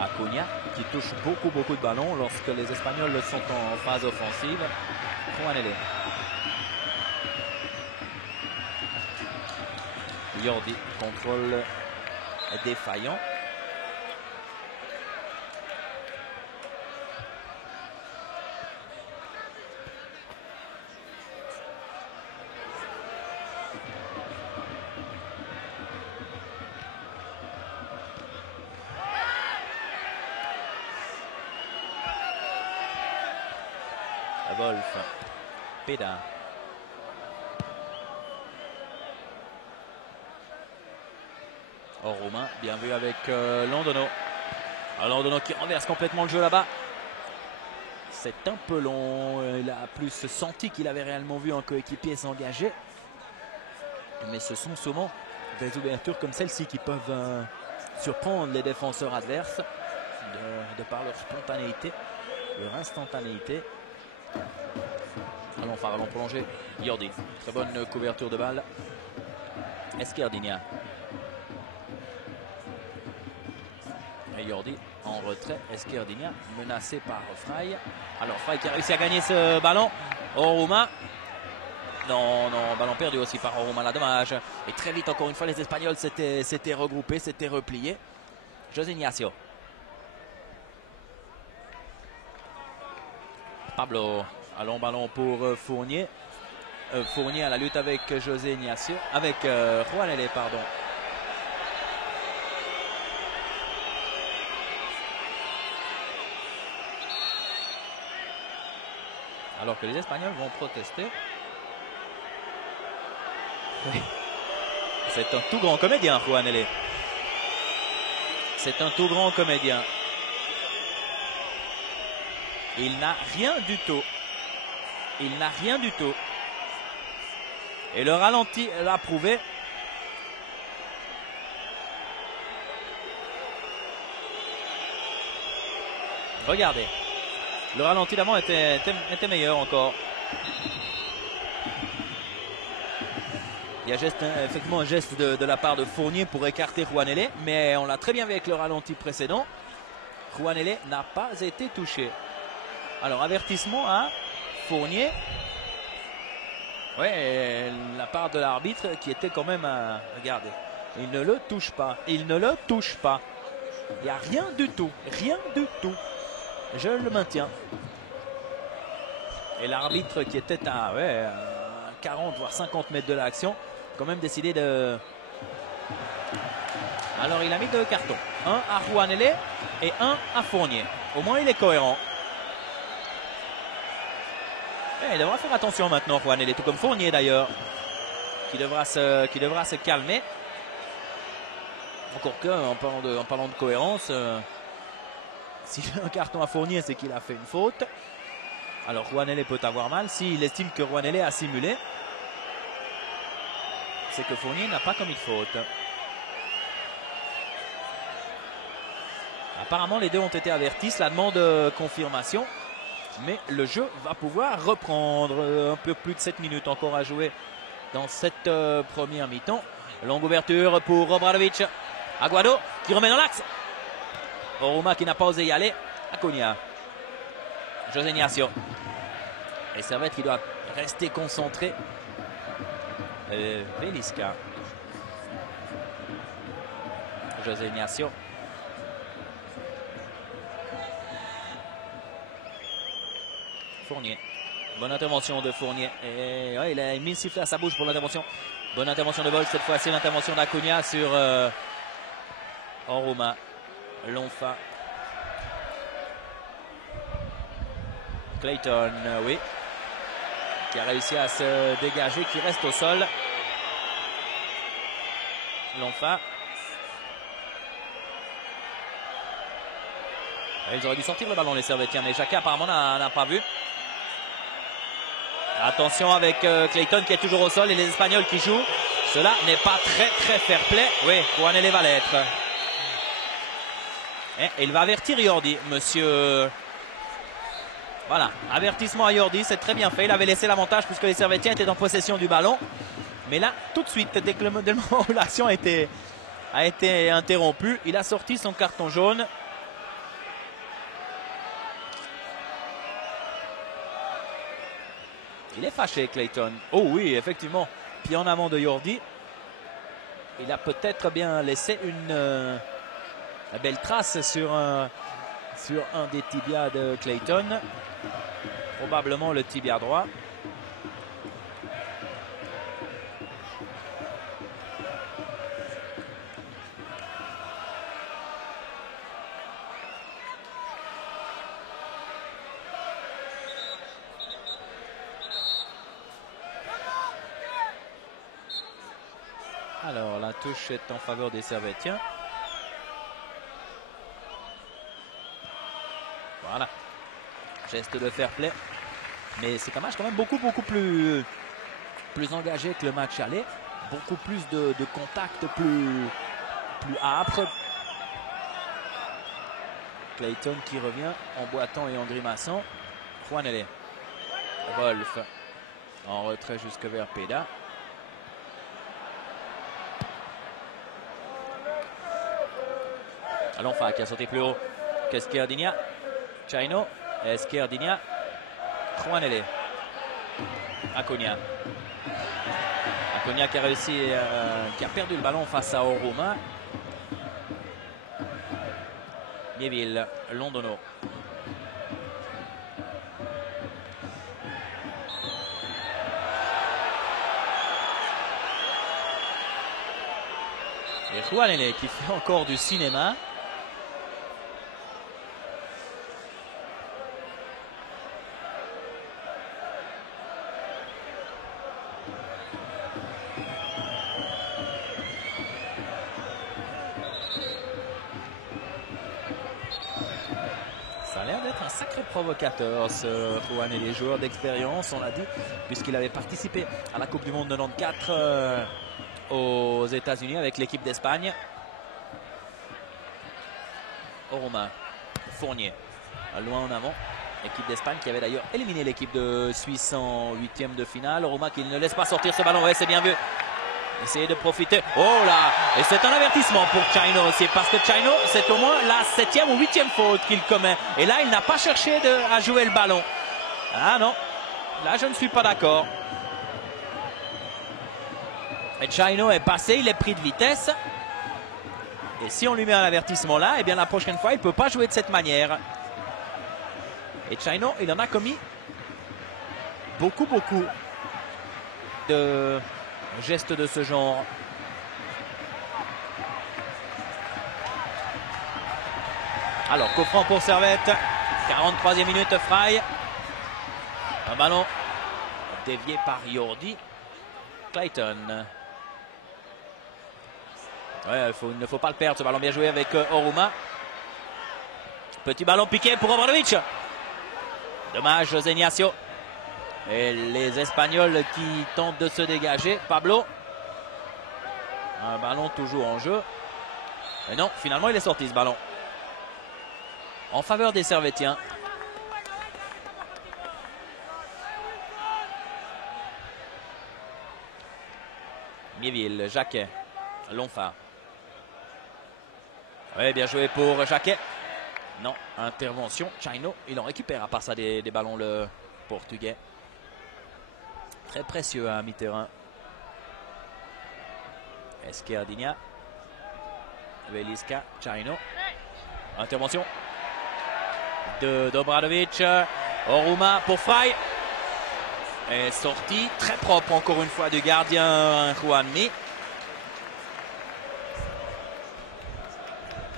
Acuna qui touche beaucoup de ballons lorsque les Espagnols sont en phase offensive. Juanele. Jordi, contrôle défaillant. Wolf, Peda. Oruma, bien vu avec Londono. Londono qui renverse complètement le jeu là-bas. C'est un peu long. Il a plus senti qu'il avait réellement vu un coéquipier s'engager. Mais ce sont souvent des ouvertures comme celle-ci qui peuvent surprendre les défenseurs adverses de par leur spontanéité, leur instantanéité. Allons faire allons prolonger. Jordi, très bonne couverture de balle. Esquerdigna. Et Jordi en retrait. Esquerdigna menacé par Frey. Alors Frey qui a réussi à gagner ce ballon. Oruma. Non, non, ballon perdu aussi par Oruma, là, dommage. Et très vite, encore une fois, les Espagnols s'étaient regroupés, s'étaient repliés. José Ignacio. Pablo, allons ballon pour Fournier. Fournier à la lutte avec José Ignacio, avec Juanele, pardon. Alors que les Espagnols vont protester. Oui. C'est un tout grand comédien, Juanele. C'est un tout grand comédien. Il n'a rien du tout. Il n'a rien du tout. Et le ralenti l'a prouvé. Regardez. Le ralenti d'avant était meilleur encore. Il y a effectivement un geste de la part de Fournier pour écarter Juanele, mais on l'a très bien vu avec le ralenti précédent. Juanele n'a pas été touché. Alors avertissement à Fournier. Ouais, la part de l'arbitre qui était quand même à... Regardez, il ne le touche pas. Il ne le touche pas. Il n'y a rien du tout. Rien du tout. Je le maintiens. Et l'arbitre qui était à 40 voire 50 mètres de l'action, quand même décidé de... Alors il a mis 2 cartons. Un à Juanele et un à Fournier. Au moins il est cohérent. Et il devra faire attention maintenant, Juanele, tout comme Fournier d'ailleurs, qui devra se calmer. Encore que, en parlant de cohérence, s'il a un carton à Fournier, c'est qu'il a fait une faute. Alors Juanele peut avoir mal. S'il estime que Juanele a simulé, c'est que Fournier n'a pas commis de faute. Apparemment, les deux ont été avertis. Cela demande confirmation. Mais le jeu va pouvoir reprendre. Un peu plus de 7 minutes encore à jouer dans cette première mi-temps. Longue ouverture pour Obradovic. Aguado qui remet dans l'axe. Oruma qui n'a pas osé y aller. Acuna. José Ignacio. Et Servette qui doit rester concentré. Velisca. José Ignacio. Fournier. Bonne intervention de Fournier. Et ouais, il a mis le sifflet à sa bouche pour l'intervention. Bonne intervention de Vol. Cette fois-ci, l'intervention d'Acuna sur Oruma. Lonfa. Clayton, oui. Qui a réussi à se dégager, qui reste au sol. Lonfa. Ils auraient dû sortir le ballon, les Servettiens, mais Jacquet apparemment n'a pas vu. Attention avec Clayton qui est toujours au sol et les Espagnols qui jouent. Cela n'est pas très fair play. Oui, Juanele va l'être. Et il va avertir Jordi, monsieur. Voilà, avertissement à Jordi, c'est très bien fait. Il avait laissé l'avantage puisque les Servettiens étaient en possession du ballon. Mais là, tout de suite, dès que le moment où l'action a été interrompue, il a sorti son carton jaune. Il est fâché, Clayton. Oh oui, effectivement. Pied en avant de Jordi. Il a peut-être bien laissé une belle trace sur un des tibias de Clayton. Probablement le tibia droit. Alors la touche est en faveur des Servettiens. Voilà. Geste de fair play. Mais c'est un match quand même beaucoup plus engagé que le match aller. Beaucoup plus de contact, plus âpre. Clayton qui revient en boitant et en grimaçant. Juanele. Wolf en retrait jusque vers Peda. Alonfa qui a sauté plus haut qu'Esquerdinia. Chaino. Esquerdinia. Juanele. Acuna. Acuna qui a réussi, qui a perdu le ballon face à Oruma. Neville, Londono. Et Juanele qui fait encore du cinéma. Ça a l'air d'être un sacré provocateur, ce Juanele, joueur d'expérience, on l'a dit, puisqu'il avait participé à la Coupe du Monde 94 aux États-Unis avec l'équipe d'Espagne. Oruma, Fournier, loin en avant. L'équipe d'Espagne qui avait d'ailleurs éliminé l'équipe de Suisse en 8e de finale. Oruma qui ne laisse pas sortir ce ballon, ouais, c'est bien vu. Essayer de profiter. Oh là! Et c'est un avertissement pour Chaino aussi, parce que Chaino, c'est au moins la 7e ou 8e faute qu'il commet. Et là, il n'a pas cherché à jouer le ballon. Ah non, là je ne suis pas d'accord. Et Chaino est passé, il est pris de vitesse. Et si on lui met un avertissement là, eh bien la prochaine fois, il ne peut pas jouer de cette manière. Et Chaino, il en a commis beaucoup de gestes de ce genre. Alors, coup franc pour Servette. 43e minute, Fry. Un ballon dévié par Jordi. Clayton. Ouais, il ne faut pas le perdre, ce ballon bien joué avec Oruma. Petit ballon piqué pour Obradovic. Dommage, José Ignacio. Et les Espagnols qui tentent de se dégager. Pablo. Un ballon toujours en jeu. Mais non, finalement il est sorti ce ballon. En faveur des Servettiens. Mieville, Jacquet, Lonfa. Oui, bien joué pour Jacquet. Non, intervention. Chaino, il en récupère à part ça des ballons, le Portugais. Très précieux à mi-terrain. Esquerdinia. Velisca, Chaino. Intervention de Obradovic. Oruma pour Fry. Et sortie très propre encore une fois du gardien Juanmi.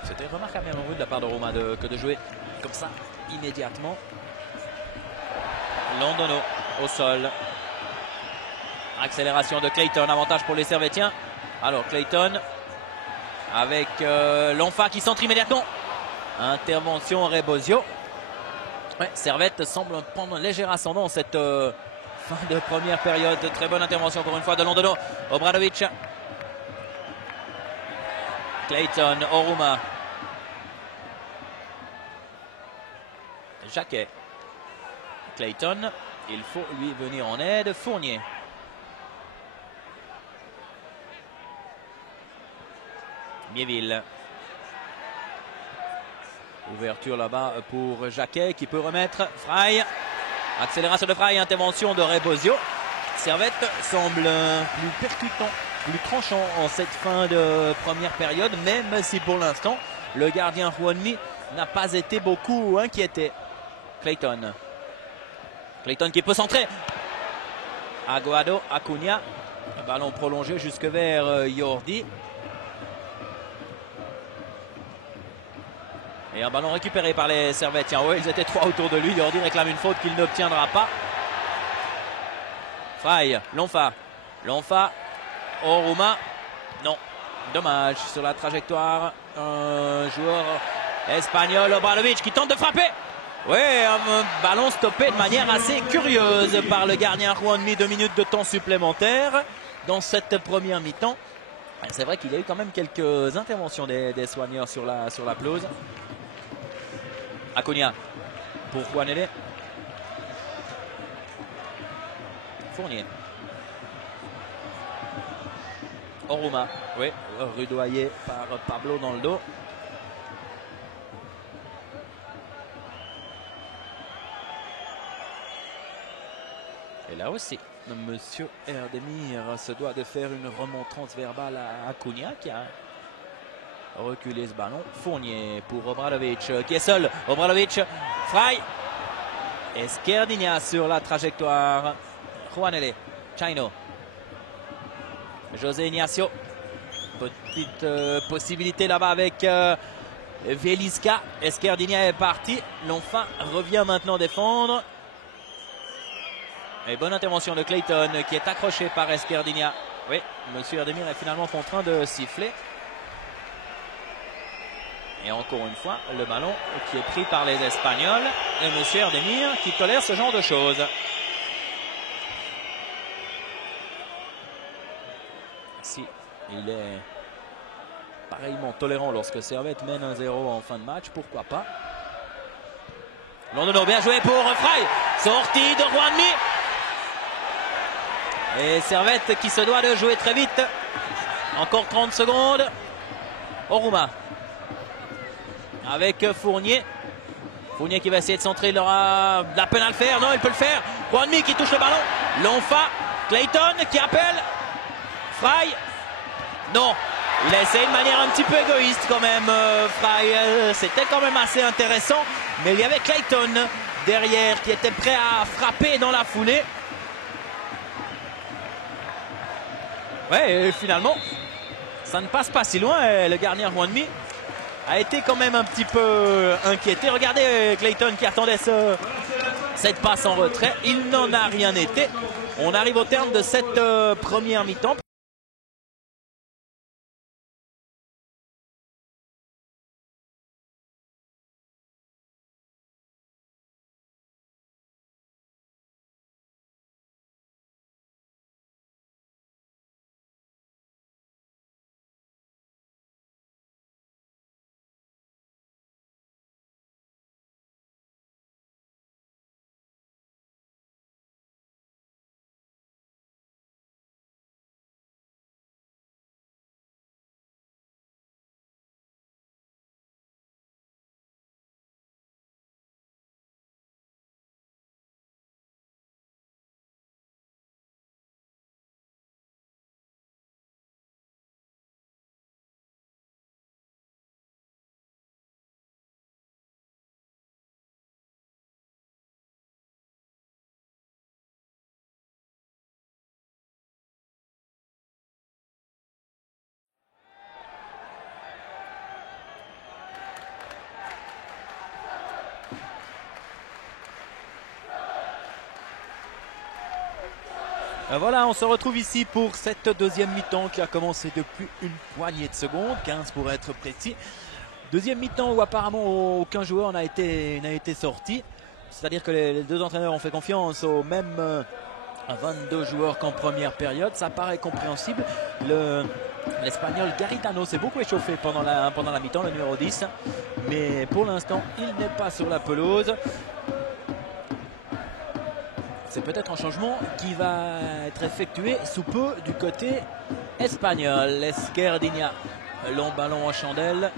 C'était remarquablement de la part d'Oruma que de jouer comme ça immédiatement. Londono au sol. Accélération de Clayton, avantage pour les Servettiens. Alors Clayton avec Lonfa qui centre immédiatement. Intervention Rebosio. Ouais, Servette semble prendre un léger ascendant en cette fin de première période. Très bonne intervention encore une fois de Londono. Obradovic. Clayton, Oruma. Jacquet. Clayton. Il faut lui venir en aide. Fournier. Mieville. Ouverture là-bas pour Jacquet qui peut remettre. Fry. Accélération de Fry. Intervention de Rebosio. Servette semble plus percutant, plus tranchant en cette fin de première période, même si pour l'instant le gardien Juanmi n'a pas été beaucoup inquiété. Clayton. Clayton qui peut centrer. Aguado, Acuna. Ballon prolongé jusque vers Jordi. Et un ballon récupéré par les Servettiens. Ouais, ils étaient trois autour de lui. Jordi réclame une faute qu'il n'obtiendra pas. Fry, Lonfa. Lonfa, Oruma. Non, dommage sur la trajectoire. Un joueur espagnol, Obradovic, qui tente de frapper. Oui, un ballon stoppé de manière assez curieuse par le gardien Juanmi. 2 minutes de temps supplémentaire dans cette première mi-temps. C'est vrai qu'il y a eu quand même quelques interventions des soigneurs sur la pelouse. Acuna pour Juanele. Fournier. Oruma, oui, rudoyé par Pablo dans le dos. Et là aussi, Monsieur Erdemir se doit de faire une remontrances verbale à Acuna qui a reculé ce ballon. Fournier pour Obradovic qui est seul. Obradovic, Fry. Esquerdiña sur la trajectoire. Juanele, Chino. José Ignacio. Petite possibilité là-bas avec Velisca. Esquerdiña est parti. L'Enfant revient maintenant défendre. Et bonne intervention de Clayton qui est accroché par Esquerdiña. Oui, Monsieur Erdemir est finalement contraint de siffler. Et encore une fois, le ballon qui est pris par les Espagnols. Et Monsieur Erdemir qui tolère ce genre de choses. Si il est pareillement tolérant lorsque Servette mène 1-0 en fin de match, pourquoi pas. Londono, bien joué pour Fry. Sortie de Juanmi. Et Servette qui se doit de jouer très vite. Encore 30 secondes. Oruma. Avec Fournier. Fournier qui va essayer de centrer. Il aura de la peine à le faire. Non, il peut le faire. Juanmi qui touche le ballon. L'Onfa. Clayton qui appelle. Fry. Non. Il a essayé de manière un petit peu égoïste quand même. Fry. C'était quand même assez intéressant. Mais il y avait Clayton derrière qui était prêt à frapper dans la foulée. Ouais, et finalement, ça ne passe pas si loin. Et le gardien Juanmi a été quand même un petit peu inquiété. Regardez Clayton qui attendait cette passe en retrait. Il n'en a rien été. On arrive au terme de cette première mi-temps. Voilà, on se retrouve ici pour cette deuxième mi-temps qui a commencé depuis une poignée de secondes, 15 pour être précis. Deuxième mi-temps où apparemment aucun joueur n'a été sorti. C'est-à-dire que les deux entraîneurs ont fait confiance aux mêmes 22 joueurs qu'en première période. Ça paraît compréhensible. L'Espagnol Garitano s'est beaucoup échauffé pendant la mi-temps, le numéro 10. Mais pour l'instant, il n'est pas sur la pelouse. C'est peut-être un changement qui va être effectué sous peu du côté espagnol. Esquerdiña, long ballon en chandelle.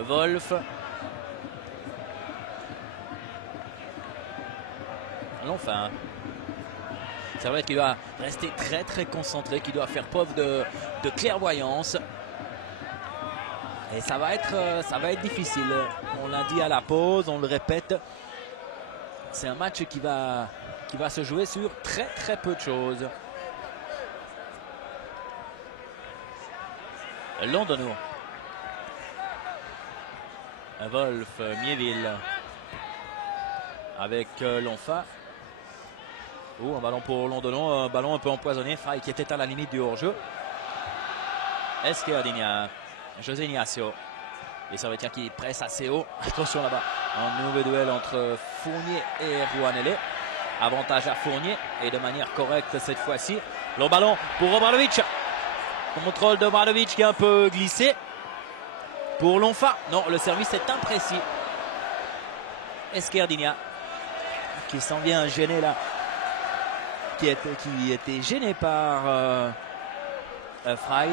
Wolf. L'Enfant. C'est vrai qu'il doit rester très très concentré, qu'il doit faire preuve de clairvoyance. Et ça va être difficile. On l'a dit à la pause, on le répète. C'est un match qui va se jouer sur très très peu de choses. Londono. Wolf, Miéville. Avec L'Enfant. Un ballon pour Londono, un ballon un peu empoisonné. Fry qui était à la limite du hors-jeu. Esquerdiña. José Ignacio. Les Servetiens qui pressent assez haut. Attention là-bas. Un nouveau duel entre Fournier et Rouanele. Avantage à Fournier et de manière correcte cette fois-ci. Le ballon pour Obradovic. Contrôle d'Obradovic qui est un peu glissé. Pour Lonfa. Non, le service est imprécis. Esquerdinia qui s'en vient gêner là. Qui était gêné par Frey.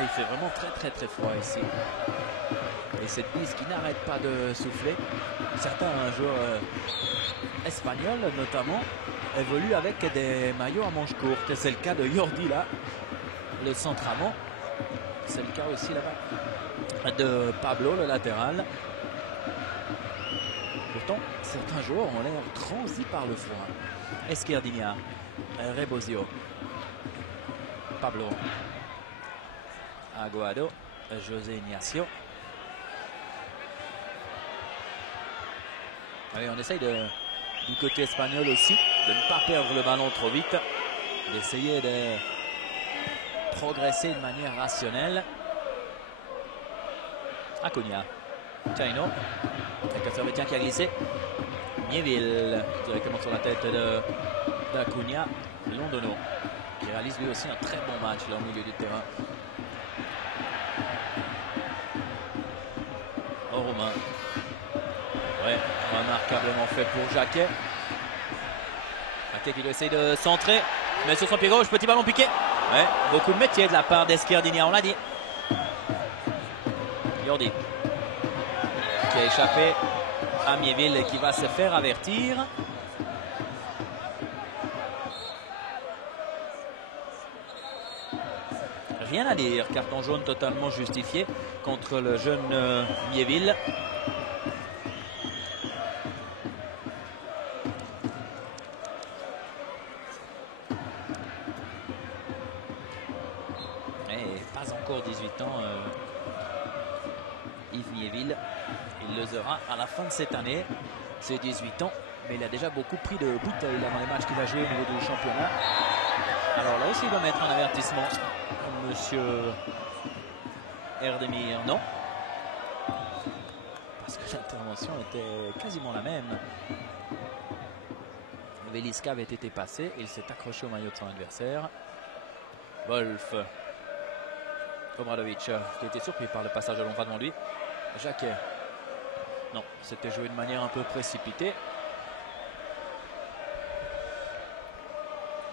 Il fait vraiment très froid ici. Et cette bise qui n'arrête pas de souffler. Certains joueurs espagnols notamment évoluent avec des maillots à manches courtes. C'est le cas de Jordi là, le centre avant. C'est le cas aussi là-bas de Pablo, le latéral. Pourtant, certains joueurs ont l'air transis par le froid. Esquerdinia, Rebosio, Pablo, Aguado, José Ignacio. Allez, on essaye du côté espagnol aussi de ne pas perdre le ballon trop vite, d'essayer de progresser de manière rationnelle. Acuna, Chaino, avec un Servetien qui a glissé. Mieville directement sur la tête d'Acuna. Londono qui réalise lui aussi un très bon match là au milieu du terrain. Romain. Ouais, remarquablement fait pour Jacquet. Jacquet qui doit essayer de centrer. Mais sur son pied gauche, petit ballon piqué. Ouais, beaucoup de métier de la part d'Esquerdinia, on l'a dit. Jordi qui a échappé à Mieville et qui va se faire avertir. Rien à dire, carton jaune totalement justifié contre le jeune Mieville. Encore 18 ans, Yves Mieville. Il le sera à la fin de cette année. C'est 18 ans, mais il a déjà beaucoup pris de bouteilles dans les matchs qu'il a joué au niveau du championnat. Alors là aussi, il va mettre un avertissement. Monsieur Erdemir, non. Parce que l'intervention était quasiment la même. Veliska avait été passé. Il s'est accroché au maillot de son adversaire. Wolf. Obradovic qui était surpris par le passage à l'ombre devant lui. Jacquet. Non, c'était joué de manière un peu précipitée.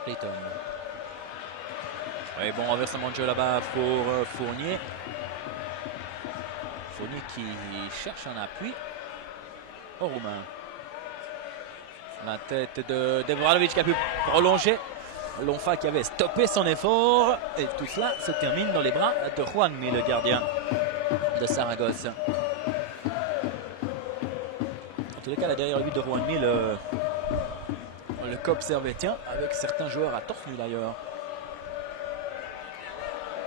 Clayton. Oui, bon renversement de jeu là-bas pour Fournier. Fournier qui cherche un appui. Au Roumain. La tête de Obradovic qui a pu prolonger. Lonfa qui avait stoppé son effort. Et tout cela se termine dans les bras de Juanmi, le gardien de Saragosse. En tous les cas, là derrière lui de Juanmi, le COP servétien, avec certains joueurs à torse nu d'ailleurs,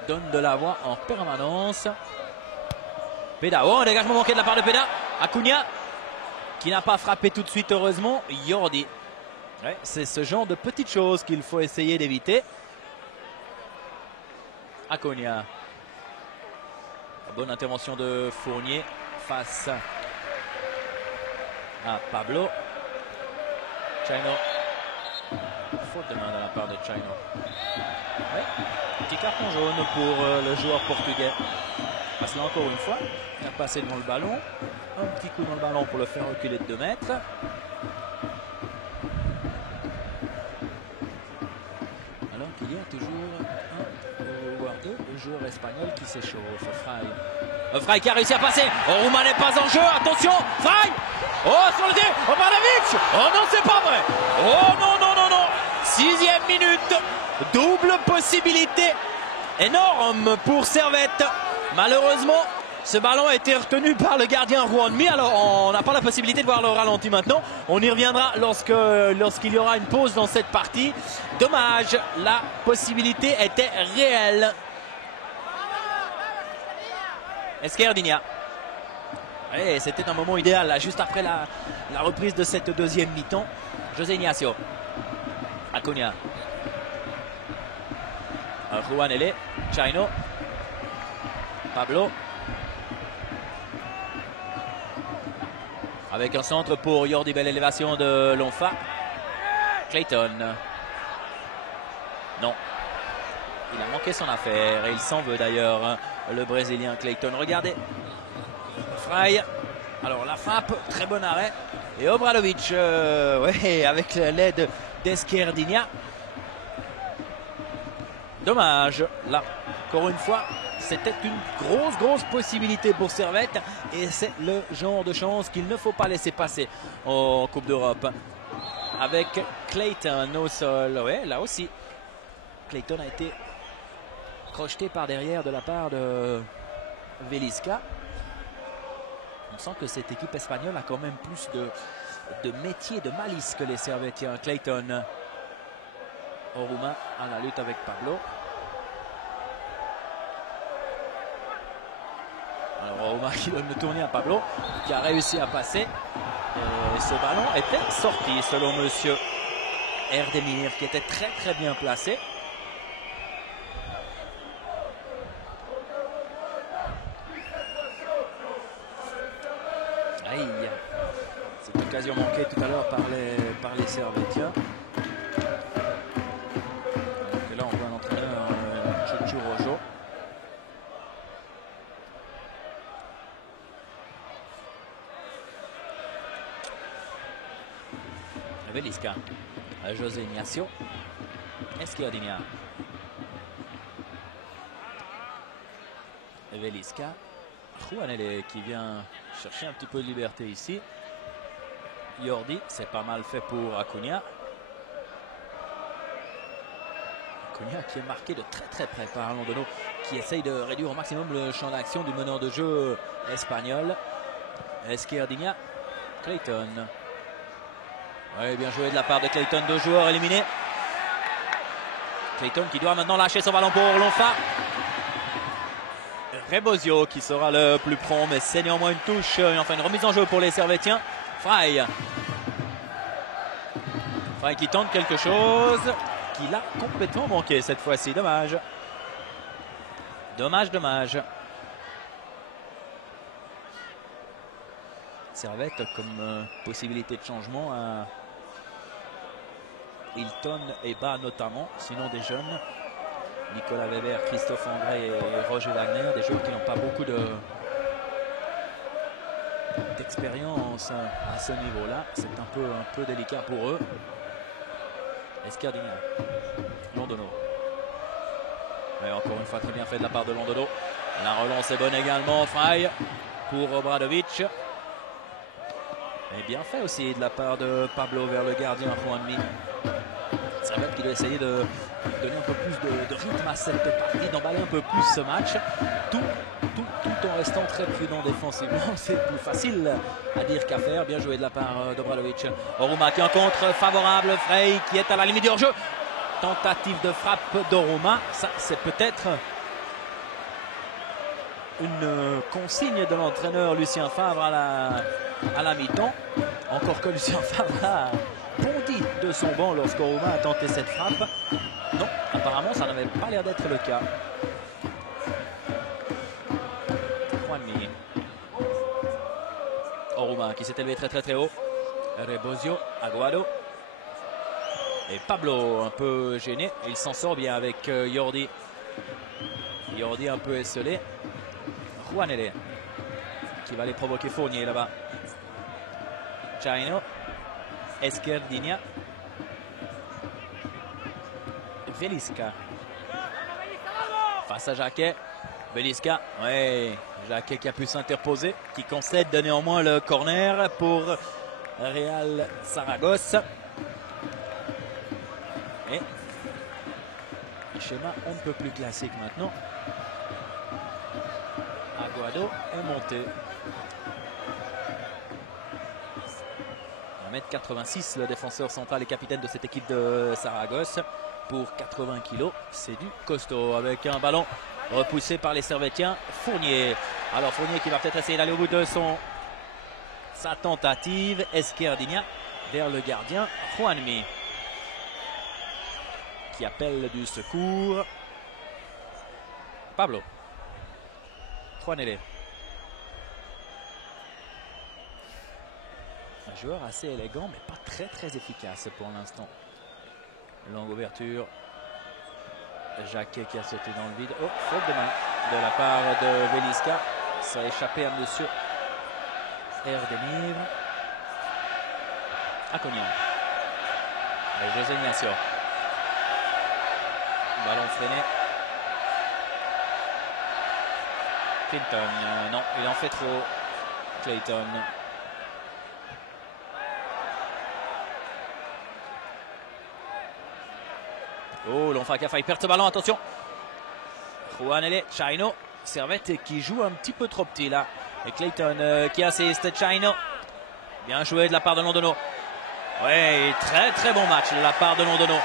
donne de la voix en permanence. Peda, oh, un dégagement manqué de la part de Peda. Acuna qui n'a pas frappé tout de suite, heureusement. Jordi. Ouais, c'est ce genre de petites choses qu'il faut essayer d'éviter. Acuna. Bonne intervention de Fournier face à Pablo. Chaino. Faute de main de la part de Chaino. Ouais. Petit carton jaune pour le joueur portugais. Passe là encore une fois. Il a passé devant le ballon. Un petit coup dans le ballon pour le faire reculer de 2 mètres. Il y a toujours un voire deux joueurs espagnols qui s'échauffent. Frey qui a réussi à passer. Oh, Rouma n'est pas en jeu. Attention, Frey. Oh, sur le dé. Obradovic. Oh non, c'est pas vrai. Oh non, non, non, non. 6e minute. Double possibilité. Énorme pour Servette. Malheureusement, ce ballon a été retenu par le gardien Juanmi. Alors, on n'a pas la possibilité de voir le ralenti maintenant. On y reviendra lorsqu'il y aura une pause dans cette partie. Dommage, la possibilité était réelle. Esquerdinia. Et c'était un moment idéal, là, juste après la reprise de cette deuxième mi-temps. José Ignacio. Acuna. Rouanele. Chaino. Pablo. Avec un centre pour Jordi, belle élévation de Lonfa. Clayton. Non. Il a manqué son affaire et il s'en veut d'ailleurs, hein, le Brésilien Clayton. Regardez. Frey. Alors la frappe, très bon arrêt. Et Obradovic, ouais, avec l'aide d'Esquerdinia. Dommage. Là, encore une fois, c'était une grosse possibilité pour Servette. Et c'est le genre de chance qu'il ne faut pas laisser passer en Coupe d'Europe. Avec Clayton au sol. Ouais, là aussi. Clayton a été crocheté par derrière de la part de Velisca. On sent que cette équipe espagnole a quand même plus de métier, de malice que les Servettiens. Clayton. Oruma à la lutte avec Pablo. Alors Oruma qui donne le tournis à Pablo, qui a réussi à passer. Et ce ballon était sorti selon monsieur Erdemir, qui était très bien placé. Aïe, cette occasion manquée tout à l'heure par les Servettiens. Alors que là on voit l'entraîneur Chuchu Rojo. Velisca, José Ignacio, Esquerdinia, Velisca, Juanele qui vient chercher un petit peu de liberté ici. Jordi, c'est pas mal fait pour Acuna. Acuna qui est marqué de très près par Londono, qui essaye de réduire au maximum le champ d'action du meneur de jeu espagnol. Esquerdinia, Clayton. Oui, bien joué de la part de Clayton, 2 joueurs éliminés. Clayton qui doit maintenant lâcher son ballon pour Lonfa. Rebosio qui sera le plus prompt, mais c'est néanmoins une touche, enfin une remise en jeu pour les Servettiens. Frey. Frey qui tente quelque chose, qu'il a complètement manqué cette fois-ci. Dommage. Dommage. Servette comme possibilité de changement à Hilton et Bas notamment, sinon des jeunes. Nicolas Weber, Christophe André et Roger Wagner, des joueurs qui n'ont pas beaucoup d'expérience à ce niveau-là. C'est un peu délicat pour eux. Esquerdinia, Londono. Mais encore une fois, très bien fait de la part de Londono. La relance est bonne également. Frey pour Obradovic. Et bien fait aussi de la part de Pablo vers le gardien Juanmi. Servette qui doit essayer de donner un peu plus de rythme à cette partie, d'emballer un peu plus ce match, tout en restant très prudent défensivement. C'est plus facile à dire qu'à faire. Bien joué de la part d'Obradovic. Oruma qui en contre favorable. Frey qui est à la limite du hors-jeu. Tentative de frappe d'Oruma. Ça, c'est peut-être une consigne de l'entraîneur Lucien Favre à la mi-temps. Encore que Lucien Favre a bondi de son banc lorsqu'Oruma a tenté cette frappe. Non, apparemment ça n'avait pas l'air d'être le cas. Juanmi. Oruma qui s'est élevé très haut. Rebosio, Aguado. Et Pablo un peu gêné. Il s'en sort bien avec Jordi. Jordi un peu esselé. Juanele qui va aller provoquer Fournier là-bas. Chaino. Esquerdinia. Velisca. Face à Jacquet. Velisca. Ouais, Jacquet qui a pu s'interposer. Qui concède néanmoins le corner pour Real Saragosse. Et schéma un peu plus classique maintenant. Aguado est monté. 1m86, le défenseur central et capitaine de cette équipe de Saragosse. Pour 80 kg, c'est du costaud. Avec un ballon repoussé par les Servettiens. Fournier. Alors Fournier qui va peut-être essayer d'aller au bout de sa tentative. Esquerdinia vers le gardien Juanmi, qui appelle du secours. Pablo. Juanele. Un joueur assez élégant, mais pas très efficace pour l'instant. Longue ouverture. Jacquet qui a sauté dans le vide. Oh, faute de main de la part de Veliska. Ça a échappé à monsieur Erdemir. Acognan. Et José Ignacio. Ballon freiné. Clinton. Non, il en fait trop. Clayton. Oh, l'Onfa qui a failli perdre ce ballon, attention. Juanele, Chino, Servette qui joue un petit peu trop petit là. Et Clayton qui assiste, Chino. Bien joué de la part de Londono. Ouais, très bon match de la part de Londono.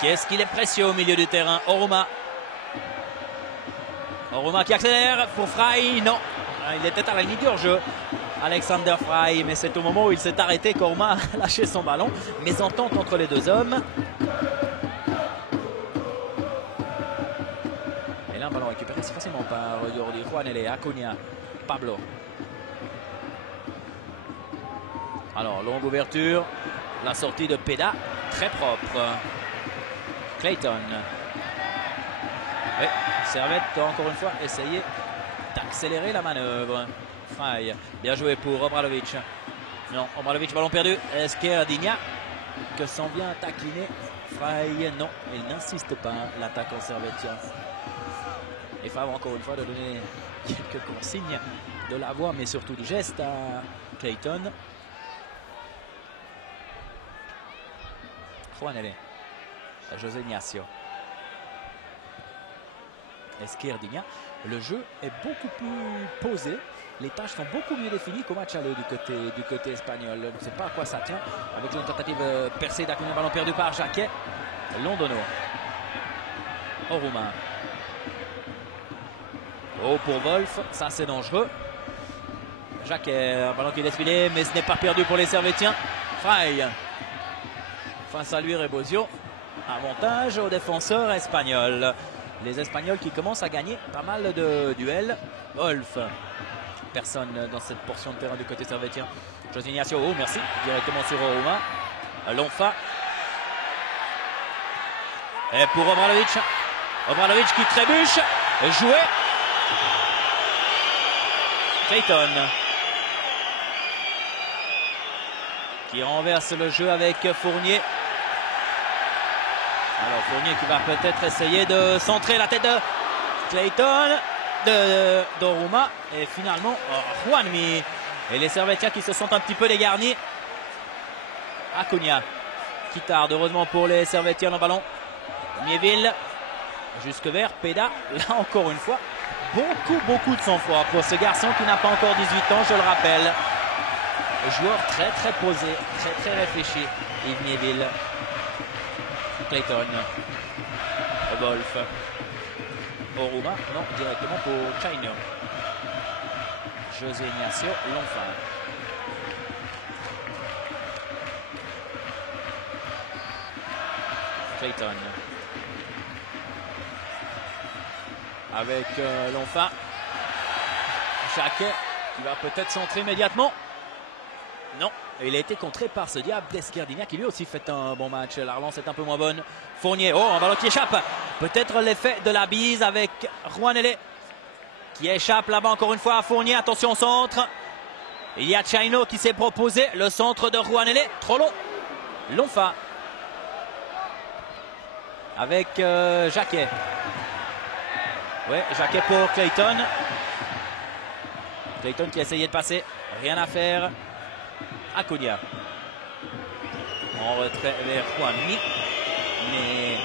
Qu'est-ce qu'il est précieux au milieu du terrain. Oruma. Oruma qui accélère pour Frey, non. Il était à la ligne du jeu. Alexander Frey, mais c'est au moment où il s'est arrêté qu'Oruma a lâché son ballon. Mésentente entre les deux hommes. Un ballon récupéré si facilement par Jordi Juanele, Acognan, Pablo. Alors, longue ouverture. La sortie de Peda, très propre. Clayton. Oui, Servette encore une fois essayer d'accélérer la manœuvre. Frey, bien joué pour Obradovic. Non, Obradovic, ballon perdu. Esquerdigna que s'en vient taquiner. Frey, non, il n'insiste pas. L'attaque en Servetien. Et Favre encore une fois de donner quelques consignes de la voix mais surtout du geste à Clayton. Juanele, José Ignacio, Esquerdigna. Le jeu est beaucoup plus posé. Les tâches sont beaucoup mieux définies qu'au match aller du côté espagnol. Je ne sais pas à quoi ça tient. Avec une tentative percée d'Acognan, ballon perdu par Jacquet. Londono. Oruma. Oh, pour Wolf, ça c'est dangereux. Jacquet, un ballon qui est défilé, mais ce n'est pas perdu pour les Servettiens. Frey. Face à lui, Rebosio. Avantage aux défenseurs espagnols. Les Espagnols qui commencent à gagner pas mal de duels. Wolf. Personne dans cette portion de terrain du côté servettien. José Ignacio, oh merci. Directement sur Oruma. L'Onfa. Et pour Obradovic. Obradovic qui trébuche. Joué. Clayton qui renverse le jeu avec Fournier. Alors Fournier qui va peut-être essayer de centrer la tête de Clayton, d'Oruma et finalement Juanmi. Et les Servettiens qui se sont un petit peu dégarnis. Acognan qui tarde heureusement pour les Servettiens le ballon. Mieville jusque vers Peda. Là encore une fois. Beaucoup de sang-froid pour ce garçon qui n'a pas encore 18 ans, je le rappelle. Joueur très posé, très réfléchi. Yves Mieville. Clayton. Wolf. Oruma, non, directement pour Chino. José Ignacio, l'Onfa. Clayton. Avec l'Onfa. Jacquet qui va peut-être centrer immédiatement. Non, il a été contré par ce diable d'Esquerdigna qui lui aussi fait un bon match. La relance est un peu moins bonne. Fournier, oh, un ballon qui échappe. Peut-être l'effet de la bise avec Juanele qui échappe là-bas encore une fois à Fournier. Attention au centre. Il y a Chino qui s'est proposé. Le centre de Juanele, trop long. L'Onfa. Avec Jacquet. Ouais, Jacquet pour Clayton. Clayton qui a essayé de passer. Rien à faire. Acognan. En retrait vers Juanmi. Mais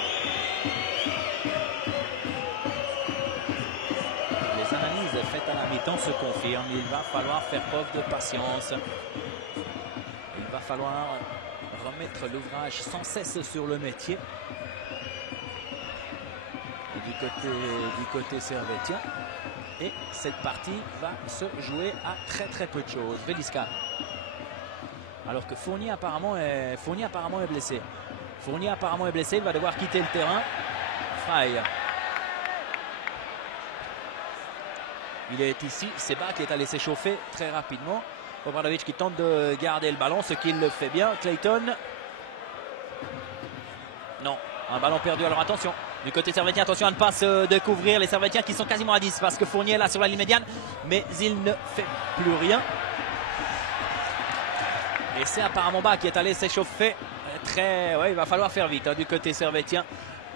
les analyses faites à la mi-temps se confirment. Il va falloir faire preuve de patience. Il va falloir remettre l'ouvrage sans cesse sur le métier. Du côté servettien. Et cette partie va se jouer à très peu de choses. Veliska. Alors que Fournier apparemment est blessé. Fournier apparemment est blessé, il va devoir quitter le terrain. Frey. Il est ici, Seba qui est allé s'échauffer très rapidement. Obradovic qui tente de garder le ballon, ce qu'il le fait bien. Clayton. Non, un ballon perdu. Alors attention, du côté servétien, attention à ne pas se découvrir. Les servétiens qui sont quasiment à 10 parce que Fournier est là sur la ligne médiane, mais il ne fait plus rien. Et c'est apparemment Bas qui est allé s'échauffer. Ouais, il va falloir faire vite du côté servétien.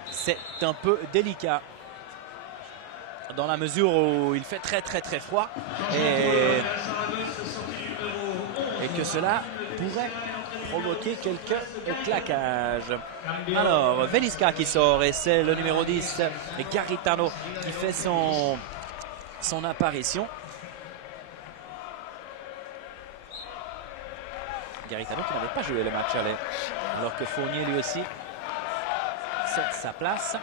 C'est un peu délicat dans la mesure où il fait très froid et que cela pourrait provoquer quelques claquages. Alors Veliska qui sort et c'est le numéro 10 Garitano qui fait son apparition. Garitano qui n'avait pas joué le match aller, alors que Fournier lui aussi cède sa place.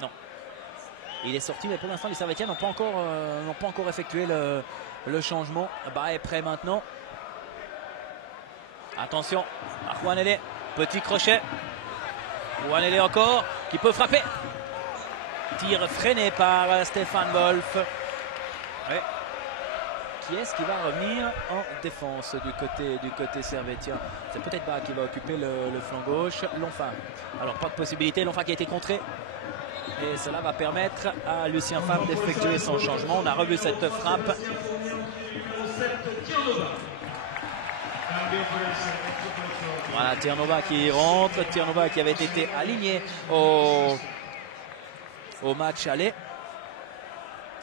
Non, il est sorti, mais pour l'instant les Servétiens n'ont pas encore effectué le changement. Bas est prêt maintenant. Attention à Juanele, petit crochet. Juanele encore qui peut frapper. Tir freiné par Stéphane Wolf. Ouais. Qui est-ce qui va revenir en défense du côté servétien? C'est peut-être Bas qui va occuper le flanc gauche. Lonfa. Alors pas de possibilité. Lonfa qui a été contré. Et cela va permettre à Lucien Favre d'effectuer son changement. On a revu cette frappe. Voilà, Tiernoba qui rentre. Tiernoba qui avait été aligné au match aller.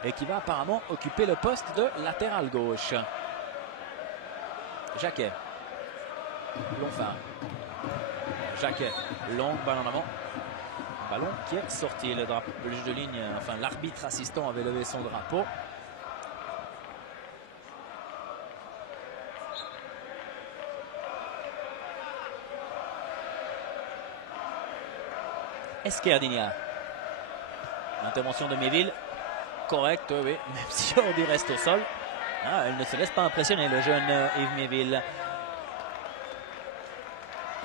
Et qui va apparemment occuper le poste de latéral gauche. Jacquet. Lonfa. Jacquet. Long, ballon en avant. Ballon qui est sorti. Le juge de ligne, enfin l'arbitre assistant avait levé son drapeau. Esquerdinia. Intervention de Méville. Correct, oui, même si Yordi reste au sol. Ah, elle ne se laisse pas impressionner, le jeune Yves Méville.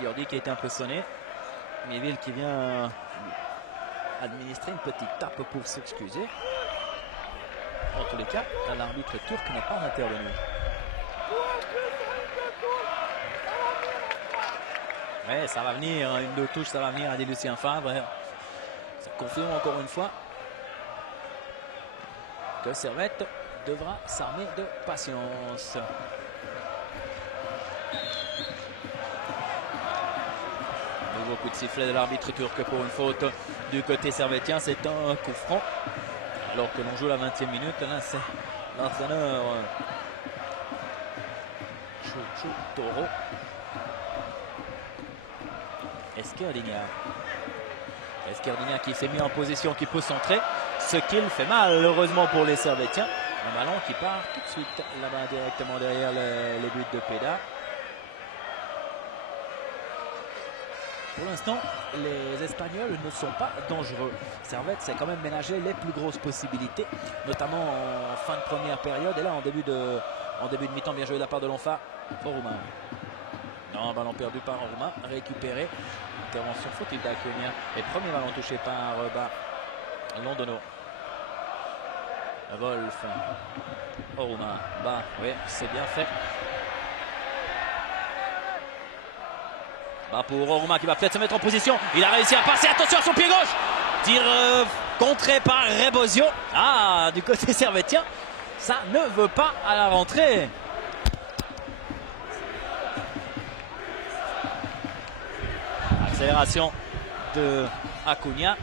Yordi qui a été impressionné. Méville qui vient administrer une petite tape pour s'excuser. En tous les cas, l'arbitre turc n'a pas intervenu. Ouais, ça va venir, une deux touches, ça va venir à des Lucien Favre. Ça confirme encore une fois que Servette devra s'armer de patience. Nouveau coup de sifflet de l'arbitre turc pour une faute du côté servétien. C'est un coup franc. Alors que l'on joue la 20e minute, là c'est l'entraîneur Chouchou Toro. Esquerdinia qui s'est mis en position, qui peut centrer. Ce qu'il fait malheureusement pour les Servétiens. Un ballon qui part tout de suite là-bas directement derrière les buts de Peda. Pour l'instant, les Espagnols ne sont pas dangereux. Servette s'est quand même ménagé les plus grosses possibilités, notamment en fin de première période. Et là, en début de mi-temps, bien joué de la part de Lonfa. Oruma. Non, ballon perdu par Oruma. Récupéré. Intervention fautille d'Acuna. Et premier ballon touché par Londono. Wolf. Oruma. Bas. Oui, c'est bien fait. Bas pour Oruma qui va peut-être se mettre en position. Il a réussi à passer. Attention à son pied gauche. Tir contré par Rebosio. Ah, du côté servétien. Ça ne veut pas à la rentrée. Accélération de Acuna.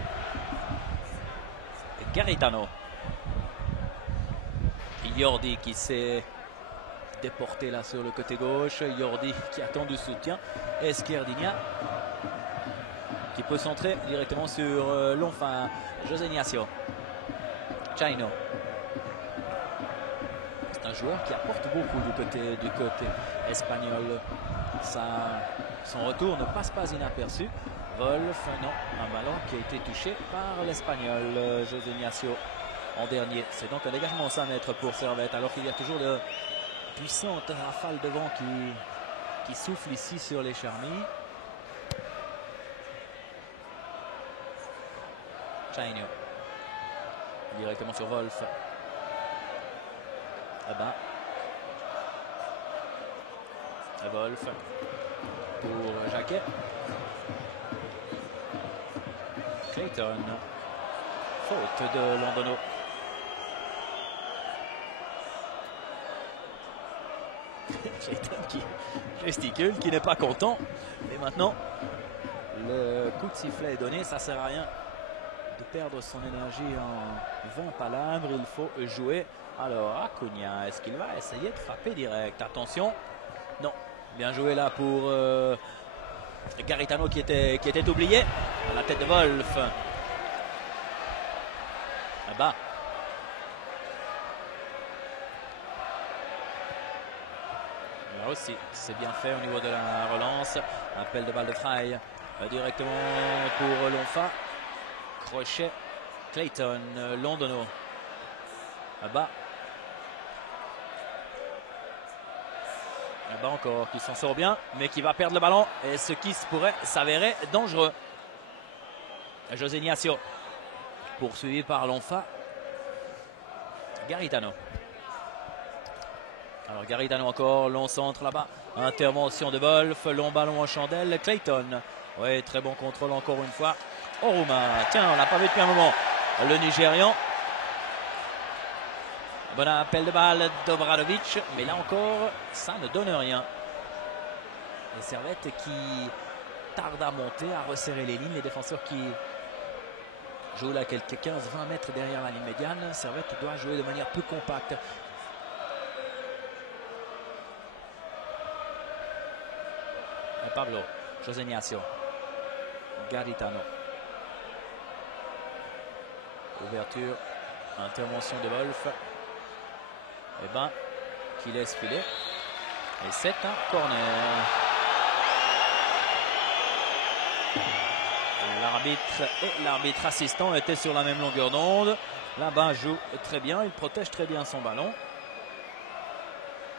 Garitano. Yordi qui s'est déporté là sur le côté gauche. Yordi qui attend du soutien. Esquerdinia qui peut centrer directement sur Lonfa. José Ignacio. Chaino. C'est un joueur qui apporte beaucoup du côté espagnol. Son retour ne passe pas inaperçu. Wolf, non, un ballon qui a été touché par l'Espagnol José Ignacio en dernier. C'est donc un dégagement 100 mètres pour Servette, alors qu'il y a toujours de puissantes rafales de vent qui soufflent ici sur les charmilles. Chaino. Directement sur Wolf. Ah ben, Wolf pour Jacquet. Clayton. Faute de Londono. Clayton qui gesticule, qui n'est pas content. Et maintenant, le coup de sifflet est donné. Ça ne sert à rien de perdre son énergie en 20 palabres. Il faut jouer. Alors, Acuna, est-ce qu'il va essayer de frapper direct? Attention. Non. Bien joué là pour Garitano qui était oublié. À la tête de Wolf. Là-bas. Là aussi, c'est bien fait au niveau de la relance. Appel de balle de Frey directement pour Lonfa. Crochet. Clayton. Londono. Là-bas. Là-bas encore, qui s'en sort bien, mais qui va perdre le ballon. Et ce qui pourrait s'avérer dangereux. José Ignacio. Poursuivi par Lonfa. Garitano. Alors Garitano encore, long centre là-bas. Intervention de Wolf, long ballon en chandelle. Clayton. Oui, très bon contrôle encore une fois. Oruma. Tiens, on l'a pas vu depuis un moment. Le Nigérian. Bon appel de balle d'Obradovic. Mais là encore, ça ne donne rien. Les Servette qui tardent à monter, à resserrer les lignes. Les défenseurs qui jouent là quelques 15-20 mètres derrière la ligne médiane. Servette doit jouer de manière plus compacte. Pablo, José Ignacio, Garitano. Ouverture, intervention de Wolf. Et ben, qui laisse filer. Et c'est un corner. L'arbitre et l'arbitre assistant étaient sur la même longueur d'onde. Là-bas joue très bien, il protège très bien son ballon.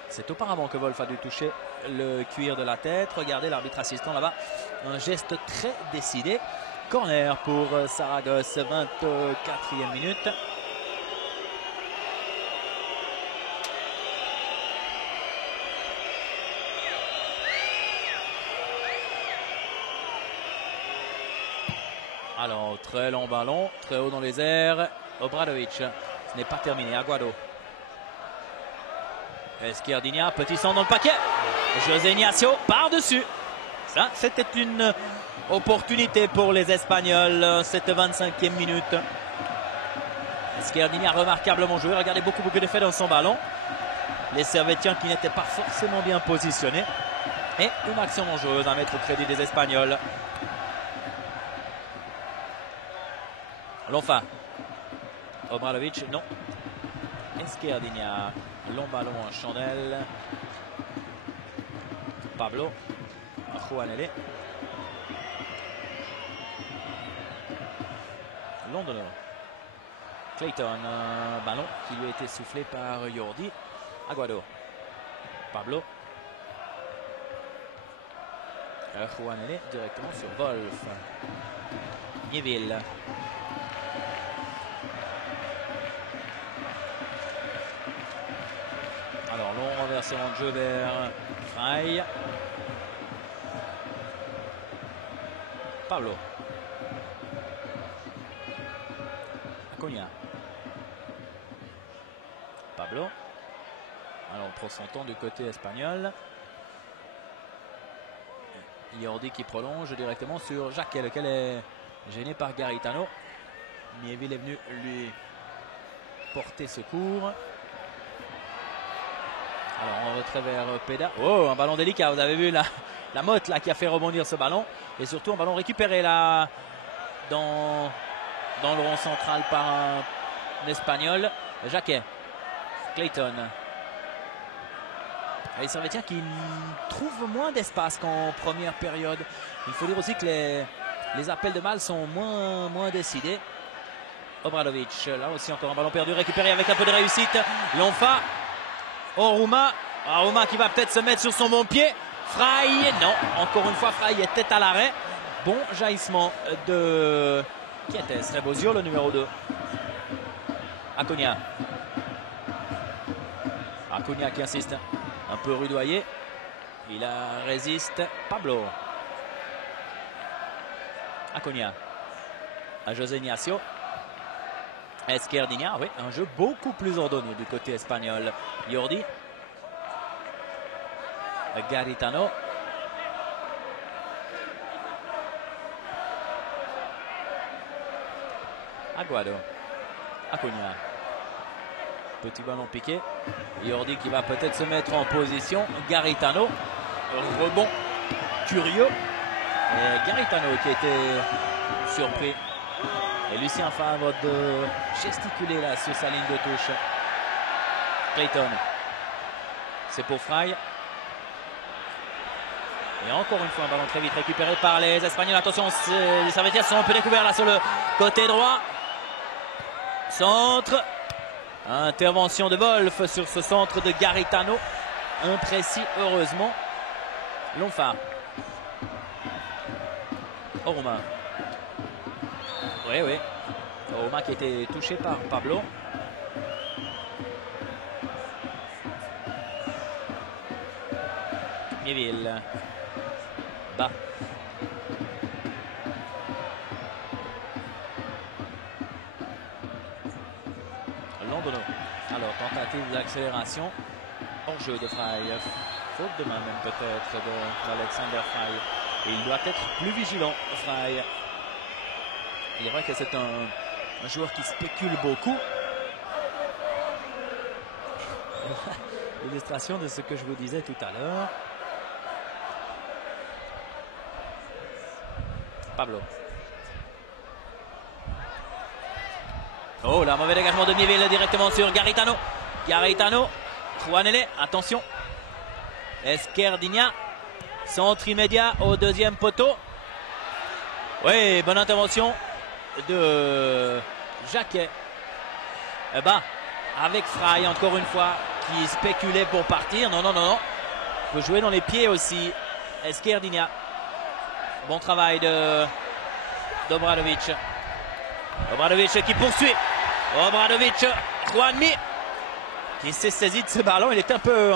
C'est auparavant que Wolf a dû toucher le cuir de la tête. Regardez l'arbitre assistant là-bas. Un geste très décidé. Corner pour Saragosse, 24e minute. Alors, très long ballon, très haut dans les airs. Obradovic, ce n'est pas terminé. Aguado. Esquerdinia, petit centre dans le paquet. José Ignacio par-dessus. Ça, c'était une opportunité pour les Espagnols, cette 25e minute. Esquerdinia remarquablement joué. Regardez, beaucoup d'effets dans son ballon. Les Servettiens qui n'étaient pas forcément bien positionnés. Et une action dangereuse à mettre au crédit des Espagnols. Lonfa. Obradovic, non. Esquerdinia. Long ballon en chandelle. Pablo. Juanele. Londono. Clayton. Ballon qui lui a été soufflé par Jordi. Aguado. Pablo. Juanele directement sur Wolf. Nieville. Alors, long renversement de jeu vers Frey. Pablo. Acuna. Pablo. Alors, on prend son temps du côté espagnol. Jordi qui prolonge directement sur Jacquet, lequel est gêné par Garitano. Nieville est venu lui porter secours. Alors en retrait vers Peda. Oh, un ballon délicat. Vous avez vu la motte là qui a fait rebondir ce ballon. Et surtout un ballon récupéré là dans le rond central par un Espagnol. Jacquet. Clayton. Les Servettiens qui trouvent moins d'espace qu'en première période. Il faut dire aussi que les appels de balle sont moins décidés. Obradovic. Là aussi encore un ballon perdu récupéré avec un peu de réussite. Lonfa. Oruma. Oruma qui va peut-être se mettre sur son bon pied. Frey, non. Encore une fois, Frey était à l'arrêt. Bon jaillissement de... Qui était-ce? Rebosio, le numéro 2. Acuna. Acuna qui insiste. Un peu rudoyé. Il résiste Pablo. Acuna. À José Ignacio. Esquerdiña, oui, un jeu beaucoup plus ordonné du côté espagnol. Jordi. Garitano. Aguado. Acuna. Petit ballon piqué. Jordi qui va peut-être se mettre en position. Garitano. Rebond curieux. Et Garitano qui était surpris. Et Lucien Favre de gesticuler là sur sa ligne de touche. Clayton. C'est pour Fry. Et encore une fois un ballon très vite récupéré par les Espagnols. Attention, les Servetiers sont un peu découverts là sur le côté droit. Centre. Intervention de Wolf sur ce centre de Garitano. Imprécis heureusement. Lonfa. Oruma. Oui. Oruma qui a été touché par Pablo. Mieville. Bas. Londono. Alors, tentative d'accélération. Hors-jeu de Fry. Faute de main même peut-être d'Alexander Fry. Et il doit être plus vigilant, Fry. Il est vrai que c'est un joueur qui spécule beaucoup. Illustration de ce que je vous disais tout à l'heure. Pablo. Oh, là, mauvais dégagement de Mieville directement sur Garitano. Garitano. Juanele, attention. Esquerdiña. Centre immédiat au deuxième poteau. Oui, bonne intervention de Jacquet. Bas, avec Fry encore une fois, qui spéculait pour partir. Non. Il peut jouer dans les pieds aussi. Esquerdiña. Bon travail d'Obradovic. Obradovic qui poursuit. Obradovic, Juanmi qui s'est saisi de ce ballon. Il est un peu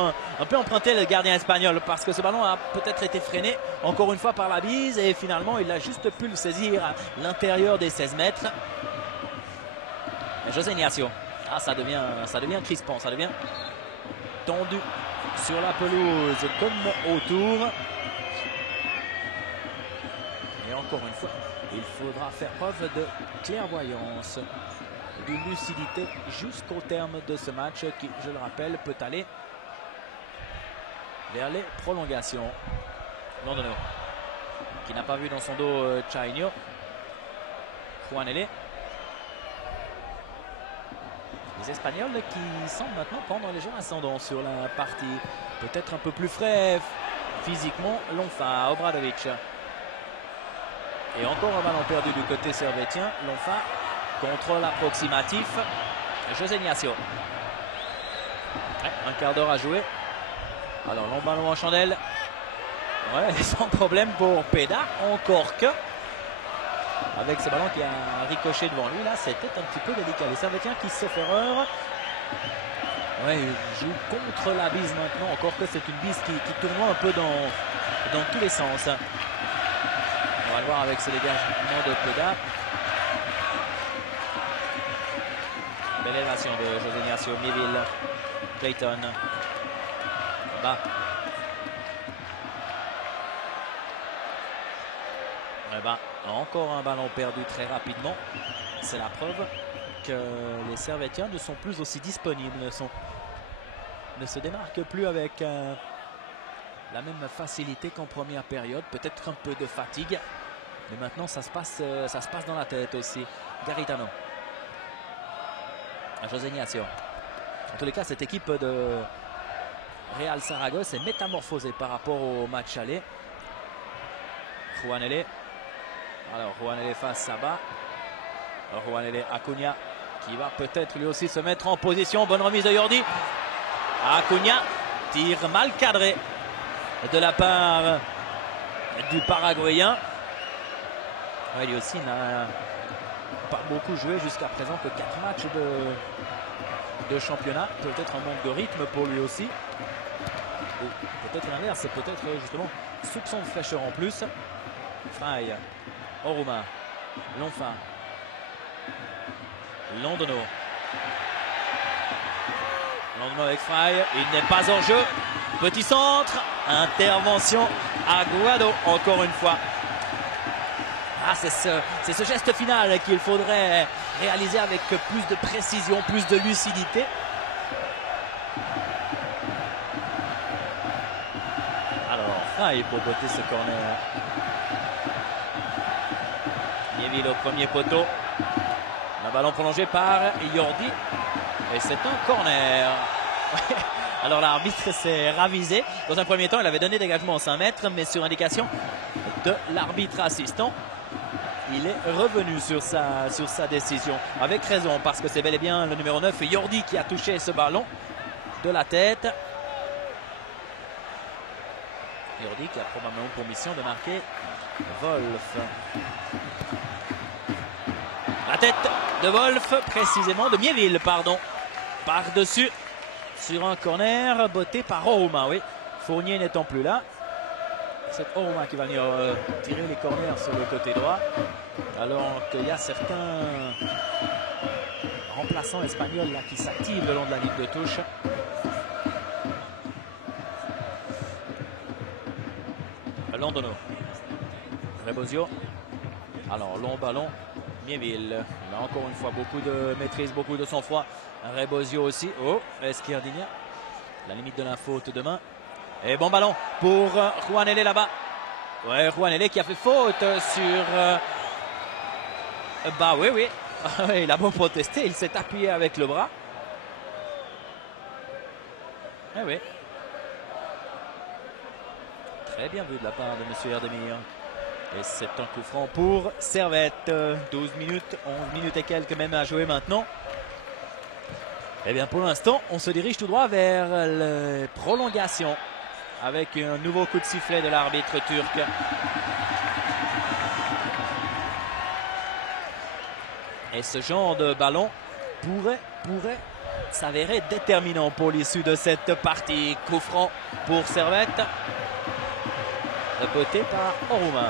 emprunté le gardien espagnol parce que ce ballon a peut-être été freiné encore une fois par la bise et finalement il a juste pu le saisir à l'intérieur des 16 mètres. Et José Ignacio. Ah, ça devient crispant, ça devient tendu sur la pelouse comme autour. Et encore une fois, il faudra faire preuve de clairvoyance, de lucidité jusqu'au terme de ce match qui, je le rappelle, peut aller vers les prolongations. Londono, qui n'a pas vu dans son dos Chainho. Juanele. Les Espagnols qui semblent maintenant prendre un léger ascendant sur la partie. Peut-être un peu plus frais physiquement. Lonfa, Obradovic. Et encore un ballon perdu du côté servétien. Lonfa, contrôle approximatif. José Ignacio. Ouais, un quart d'heure à jouer. Alors, long ballon en chandelle. Ouais, sans problème pour Peda. Encore que. Avec ce ballon qui a ricoché devant lui, là, c'était un petit peu délicat. Les Servétiens qui sauf erreur. Ouais, il joue contre la bise maintenant. Encore que c'est une bise qui tournoie un peu dans tous les sens. On va le voir avec ce dégagement de Peda. Belle élévation de José Ignacio. Mieville. Clayton. Bas. Eh ben, encore un ballon perdu très rapidement. C'est la preuve que les Servétiens ne sont plus aussi disponibles, ne se démarquent plus avec la même facilité qu'en première période. Peut-être un peu de fatigue, mais maintenant ça se passe dans la tête aussi. Garitano. À José Ignacio. En tous les cas, cette équipe de Real Saragosse est métamorphosée par rapport au match aller. Juanele. Alors Juanele face à bas. Juanele, Acuna qui va peut-être lui aussi se mettre en position. Bonne remise de Jordi. Acuna, tir mal cadré de la part du Paraguayen. Ouais, lui aussi n'a pas beaucoup joué jusqu'à présent, que 4 matchs de championnat. Peut-être un manque de rythme pour lui aussi. Ou peut-être l'inverse, c'est peut-être justement soupçon de fraîcheur en plus. Faille, Oruma, Lonfa, Londono. Londono avec Faille, il n'est pas en jeu. Petit centre, intervention à Aguado encore une fois. Ah, c'est ce geste final qu'il faudrait réaliser avec plus de précision, plus de lucidité. Alors, Faille pour botter ce corner. Nieville au premier poteau. Un ballon prolongé par Yordi. Et c'est un corner. Alors l'arbitre s'est ravisé. Dans un premier temps, il avait donné dégagement aux 5 mètres, mais sur indication de l'arbitre assistant, il est revenu sur sa décision. Avec raison, parce que c'est bel et bien le numéro 9, Yordi, qui a touché ce ballon de la tête. Yordi qui a probablement pour mission de marquer Wolf. La tête de Wolf, précisément, de Mieville, pardon. Par-dessus, sur un corner, botté par Oruma, oui. Fournier n'étant plus là. C'est Oruma qui va venir tirer les corners sur le côté droit. Alors qu'il y a certains remplaçants espagnols là, qui s'activent le long de la ligne de touche. Londono. Rebosio. Alors, long ballon. Mieville. Il a encore une fois beaucoup de maîtrise, beaucoup de sang-froid. Rebosio aussi. Oh, Esquerdinia. La limite de la faute demain. Et bon ballon pour Juanele là-bas. Ouais, Juanele qui a fait faute sur... Bah oui. Il a beau protester, il s'est appuyé avec le bras. Eh oui. Très bien vu de la part de M. Erdemir. Et c'est un coup franc pour Servette. 12 minutes, 11 minutes et quelques même à jouer maintenant. Et bien pour l'instant, on se dirige tout droit vers les prolongations. Avec un nouveau coup de sifflet de l'arbitre turc. Et ce genre de ballon pourrait s'avérer déterminant pour l'issue de cette partie. Coup franc pour Servette. Repoté par Oruma.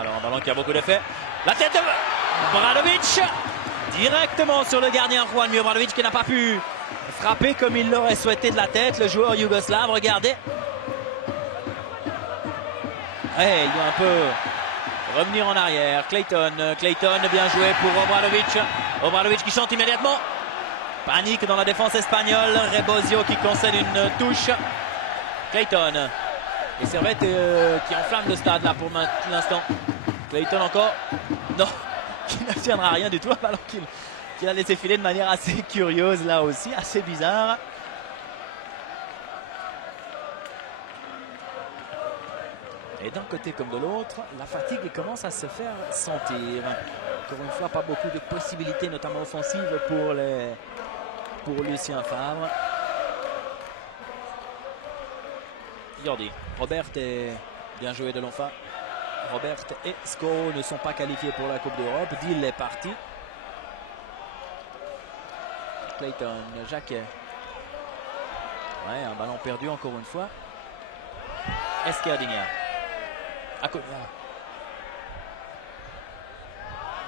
Alors un ballon qui a beaucoup d'effet. La tête de Bradovic. Directement sur le gardien Juan Bradovic qui n'a pas pu frapper comme il l'aurait souhaité de la tête. Le joueur yougoslave, regardez. Et il doit un peu revenir en arrière. Clayton, bien joué pour Obradovic. Obradovic qui chante immédiatement. Panique dans la défense espagnole. Rebosio qui concède une touche. Clayton. Et Servette qui enflamme le stade là pour l'instant. Clayton encore. Non, qui ne tiendra rien du tout. Un ballon qu'il a laissé filer de manière assez curieuse là aussi, assez bizarre. Et d'un côté comme de l'autre, la fatigue commence à se faire sentir. Encore une fois, pas beaucoup de possibilités, notamment offensives pour Lucien Favre. Yordi. Robert est bien joué de Lonfa. Robert et Scoro ne sont pas qualifiés pour la Coupe d'Europe. Dill est parti. Clayton, Jacquet. Ouais, un ballon perdu encore une fois. Esquerdinia.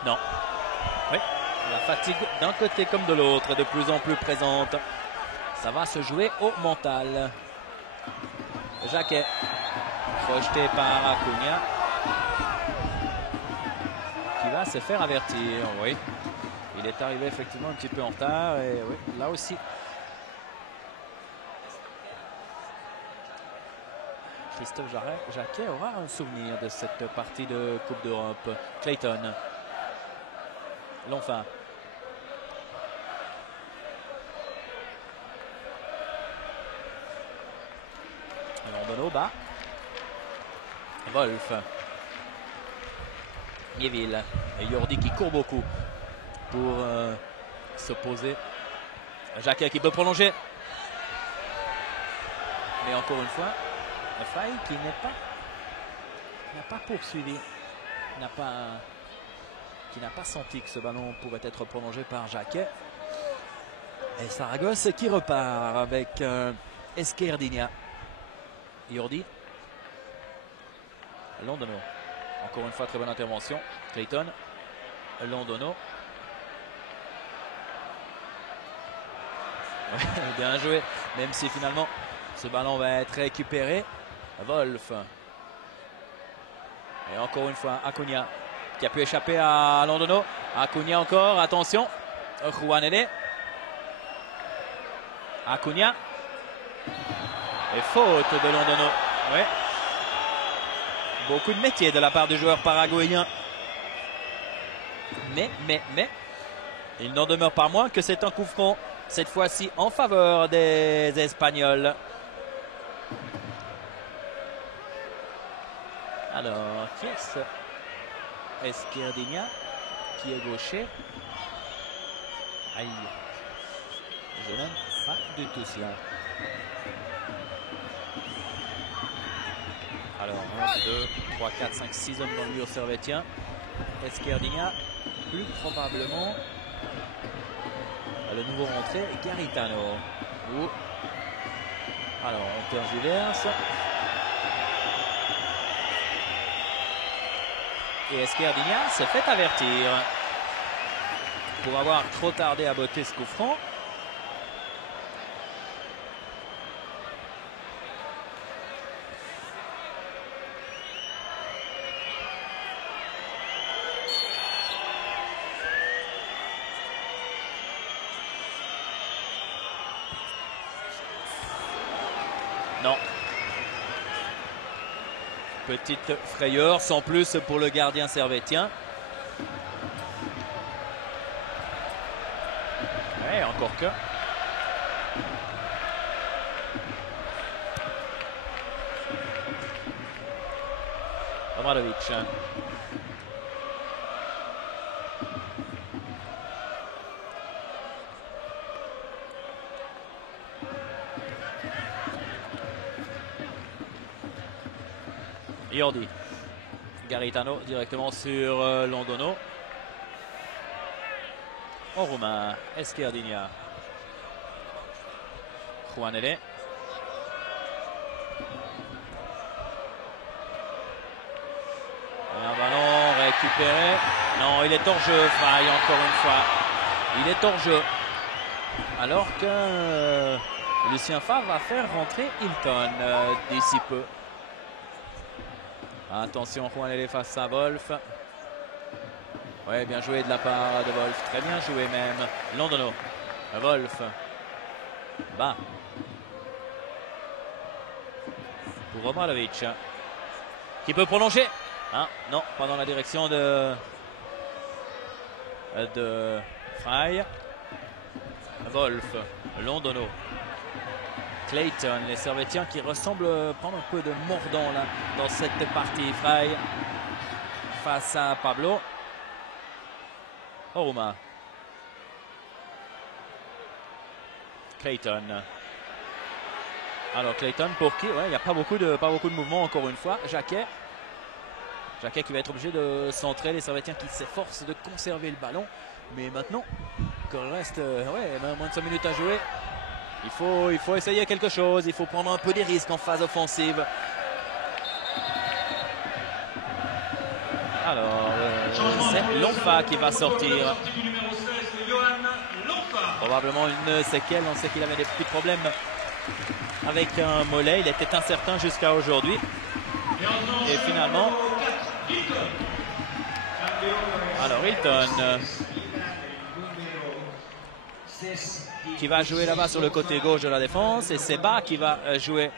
Non. Oui, la fatigue d'un côté comme de l'autre, de plus en plus présente. Ça va se jouer au mental. Jacquet, projeté par Acuna, qui va se faire avertir. Oui, il est arrivé effectivement un petit peu en retard. Et oui, là aussi. Christophe Jacquet aura un souvenir de cette partie de Coupe d'Europe. Clayton. Lonfa. Londono bas. Wolf. Mieville. Et Yordi qui court beaucoup pour s'opposer. Jacquet qui peut prolonger. Mais encore une fois, Faille qui n'a pas poursuivi, qui n'a pas senti que ce ballon pouvait être prolongé par Jacquet. Et Saragosse qui repart avec Esquerdinia. Yordi. Londono. Encore une fois, très bonne intervention. Clayton. Londono. Ouais, bien joué. Même si finalement, ce ballon va être récupéré. Wolf. Et encore une fois, Acuna qui a pu échapper à Londono. Acuna encore, attention. Juanele. Acuna. Et faute de Londono. Ouais. Beaucoup de métier de la part du joueur paraguayen. Mais, il n'en demeure pas moins que c'est un coup franc, cette fois-ci en faveur des Espagnols. Alors, qui est-ce? Esquerdinia, qui est gaucher. Aïe. Je n'aime pas du tout cela. Alors, 1, 2, 3, 4, 5, 6 hommes dans le mur servétien. Esquerdinia, plus probablement le nouveau rentré, Garitano. Alors, on tergiverse. Et Esquerdinia se fait avertir pour avoir trop tardé à botter ce coup franc. Non. Petite frayeur, sans plus pour le gardien servétien. Ouais, encore que. Obradovic. Yordi. Garitano directement sur Londono. En roumain, Esquerdinia. Juanele. Un ballon récupéré. Non, il est hors jeu. Faille encore une fois. Il est hors jeu. Alors que Lucien Favre va faire rentrer Hilton d'ici peu. Attention, Juanele face à Wolf. Ouais, bien joué de la part de Wolf. Très bien joué même. Londono. Wolf. Bas. Pour Obradovic. Qui peut prolonger. Ah, non, pas dans la direction de Frey. Wolf. Londono. Clayton, les servétiens qui ressemblent prendre un peu de mordant là dans cette partie. Frey face à Pablo. Oruma. Clayton. Alors Clayton pour qui? Ouais, il n'y a pas beaucoup de mouvement encore une fois. Jacquet. Jacquet qui va être obligé de centrer, les servétiens qui s'efforcent de conserver le ballon. Mais maintenant, qu'il reste moins de 5 minutes à jouer. Il faut essayer quelque chose, il faut prendre un peu des risques en phase offensive. Alors, c'est Lonfa qui va sortir. Probablement une séquelle, on sait qu'il avait des petits problèmes avec un mollet, il était incertain jusqu'à aujourd'hui. Et finalement, alors Hilton qui va jouer là-bas sur le côté gauche de la défense et Seba qui va jouer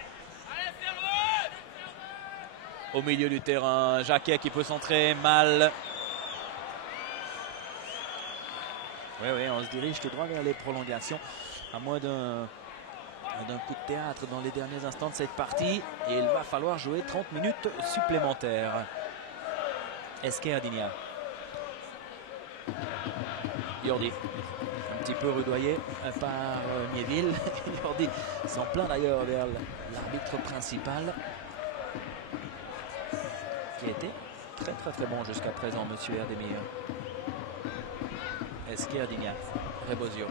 au milieu du terrain. Jacquet qui peut centrer mal. Oui, on se dirige tout droit vers les prolongations à moins d'un coup de théâtre dans les derniers instants de cette partie et il va falloir jouer 30 minutes supplémentaires. Esquerdinia. Yordi. Un petit peu rudoyé par Mieville. Yordi s'en plaint d'ailleurs vers l'arbitre principal qui était très bon jusqu'à présent, monsieur Erdemir. Esquerdinia. Rebozio.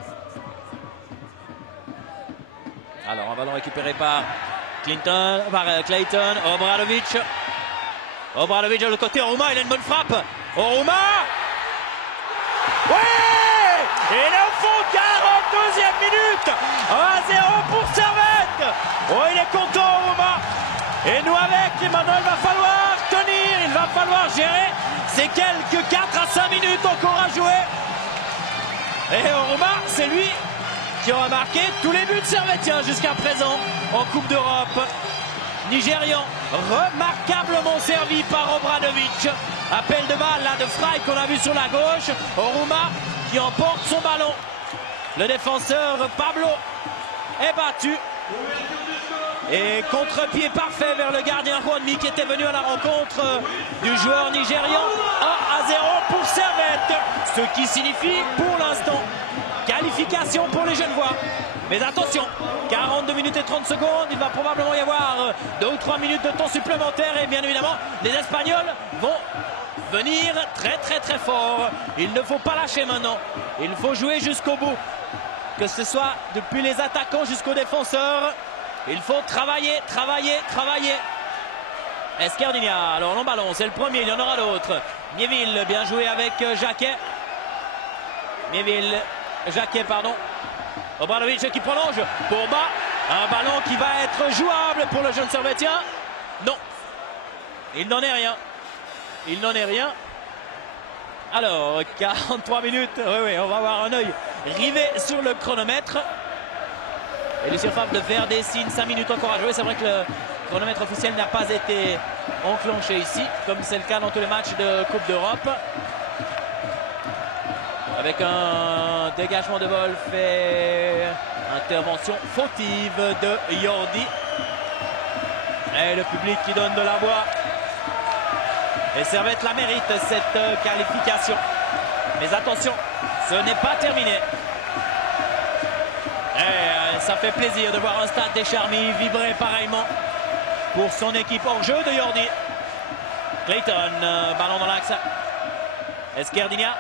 Alors un ballon récupéré par Clayton. Obradovic. Obradovic de l'autre côté. Oruma, il a une bonne frappe. Oruma. Ouais. Et là au fond, 42e minute. 1-0 pour Servette. Oh, il est content Oruma. Et nous avec, et maintenant il va falloir tenir, il va falloir gérer ces quelques 4 à 5 minutes encore à jouer. Et Oruma, c'est lui qui aura marqué tous les buts servétiens jusqu'à présent en Coupe d'Europe. Nigérian, remarquablement servi par Obradovic. Appel de balle là de Frey qu'on a vu sur la gauche. Oruma qui emporte son ballon. Le défenseur Pablo est battu. Et contre-pied parfait vers le gardien Juanmi qui était venu à la rencontre du joueur nigérian. 1-0 pour Servette. Ce qui signifie pour l'instant qualification pour les Genevois. Mais attention, 42 minutes et 30 secondes. Il va probablement y avoir 2 ou 3 minutes de temps supplémentaire. Et bien évidemment, les Espagnols vont venir très fort. Il ne faut pas lâcher maintenant. Il faut jouer jusqu'au bout. Que ce soit depuis les attaquants jusqu'aux défenseurs. Il faut travailler. Esquerdinia, alors long ballon, c'est le premier, il y en aura d'autres. Miéville, bien joué avec Jacquet. Obradovic qui prolonge pour bas. Un ballon qui va être jouable pour le jeune Servétien. Non, il n'en est rien. Alors, 43 minutes. Oui, on va avoir un œil rivé sur le chronomètre. Et Lucien Favre de faire des signes, 5 minutes encore à jouer. C'est vrai que le chronomètre officiel n'a pas été enclenché ici, comme c'est le cas dans tous les matchs de Coupe d'Europe. Avec un dégagement de Wolf et intervention fautive de Jordi. Et le public qui donne de la voix. Et Servette la mérite, cette qualification. Mais attention, ce n'est pas terminé. Et ça fait plaisir de voir un stade des Charmilles vibrer pareillement pour son équipe hors jeu de Jordi. Clayton, ballon dans l'axe. Esquerdinia.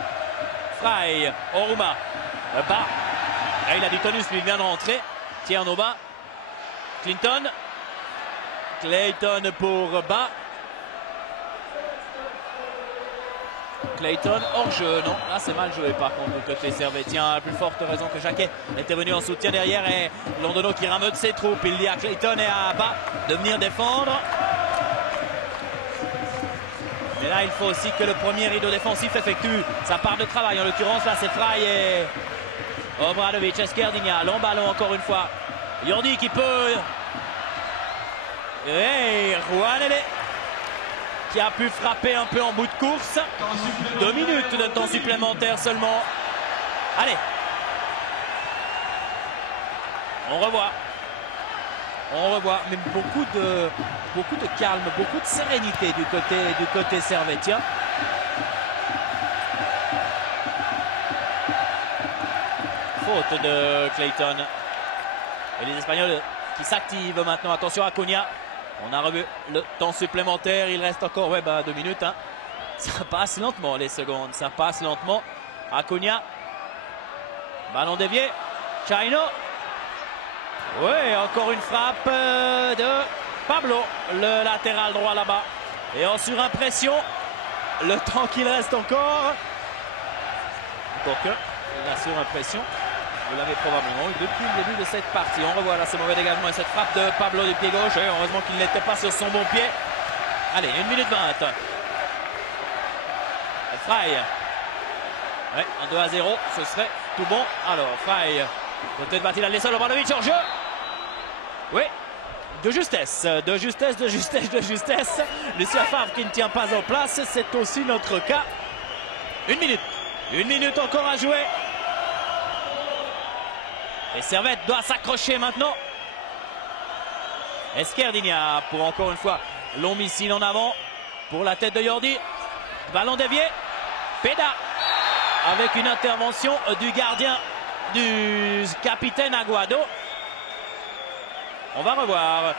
Frey, Oruma. Bas. Et il a du tonus, lui, il vient de rentrer. Tierno bas. Clayton pour Bas. Clayton hors jeu, non, là c'est mal joué par contre du côté servétien, à plus forte raison que Jacquet était venu en soutien derrière et Londono qui rameute ses troupes. Il dit à Clayton et à Bas de venir défendre. Mais là il faut aussi que le premier rideau défensif effectue sa part de travail. En l'occurrence là c'est Frey et Obradovic. Esquerdinia, long ballon encore une fois. Jordi qui peut. Et Juanele qui a pu frapper un peu en bout de course. 2 minutes de temps supplémentaire seulement. Allez. On revoit. Mais beaucoup de calme, beaucoup de sérénité du côté servétien. Faute de Clayton. Et les Espagnols qui s'activent maintenant. Attention à Cunha. On a revu le temps supplémentaire. Il reste encore 2 minutes. Hein. Ça passe lentement les secondes. Ça passe lentement. Cunha. Ballon dévié. Chaino. Oui, encore une frappe de Pablo. Le latéral droit là-bas. Et en surimpression. Le temps qu'il reste encore. Encore que la surimpression. Vous l'avez probablement eu depuis le début de cette partie. On revoit là ce mauvais dégagement et cette frappe de Pablo du pied gauche. Et heureusement qu'il n'était pas sur son bon pied. Allez, 1 minute 20. Frey. Ouais, un 2-0, ce serait tout bon. Alors, Frey. Peut-être va-t-il aller seul au Obradovic hors jeu. Oui, de justesse. Lucien Favre qui ne tient pas en place. C'est aussi notre cas. 1 minute. 1 minute encore à jouer. Et Servette doit s'accrocher maintenant. Esquerdinia pour encore une fois long missile en avant pour la tête de Jordi. Ballon dévié. Peda avec une intervention du gardien du capitaine Aguado. On va revoir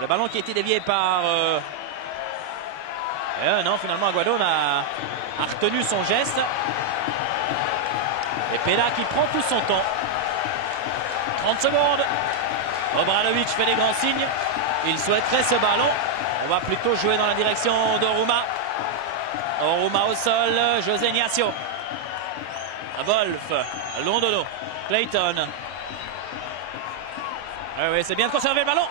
le ballon qui a été dévié par non, finalement Aguado a retenu son geste. Et Peda qui prend tout son temps. 30 secondes. Obradovic fait des grands signes. Il souhaiterait ce ballon. On va plutôt jouer dans la direction d'Oruma. Oruma au sol, José Ignacio. Wolf, Londono, Clayton. Oui, c'est bien de conserver le ballon.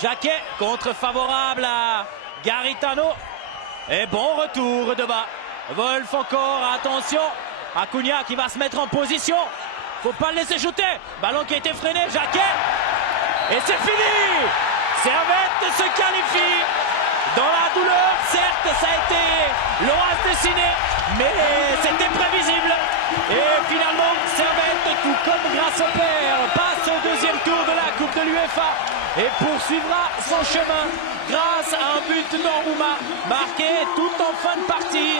Jacquet, contre favorable à Garitano. Et bon retour de bas. Wolf encore, attention. Acuna qui va se mettre en position. Faut pas le laisser shooter. Ballon qui a été freiné, Jacquet. Et c'est fini. Servette se qualifie. Dans la douleur, certes, ça a été l'orage dessiné, mais c'était prévisible. Et finalement, Servette, tout comme grâce au père, passe au deuxième tour de la Coupe de l'UEFA et poursuivra son chemin grâce à un but d'Oruma marqué tout en fin de partie.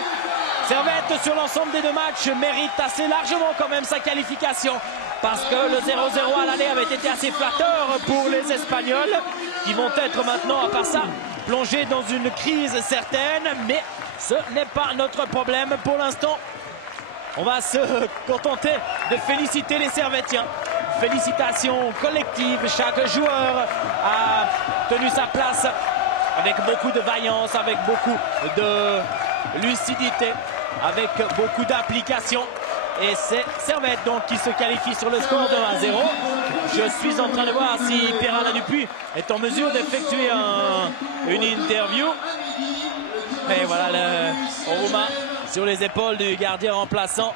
Servette, sur l'ensemble des deux matchs, mérite assez largement quand même sa qualification parce que le 0-0 à l'aller avait été assez flatteur pour les Espagnols qui vont être maintenant, à part ça, plongés dans une crise certaine, mais ce n'est pas notre problème pour l'instant. On va se contenter de féliciter les Servettiens. Félicitations collectives, chaque joueur a tenu sa place avec beaucoup de vaillance, avec beaucoup de lucidité, avec beaucoup d'application. Et c'est Servette donc qui se qualifie sur le score de 1-0. Je suis en train de voir si Pierre-Alain Dupuis est en mesure d'effectuer une interview. Et voilà le Oruma sur les épaules du gardien remplaçant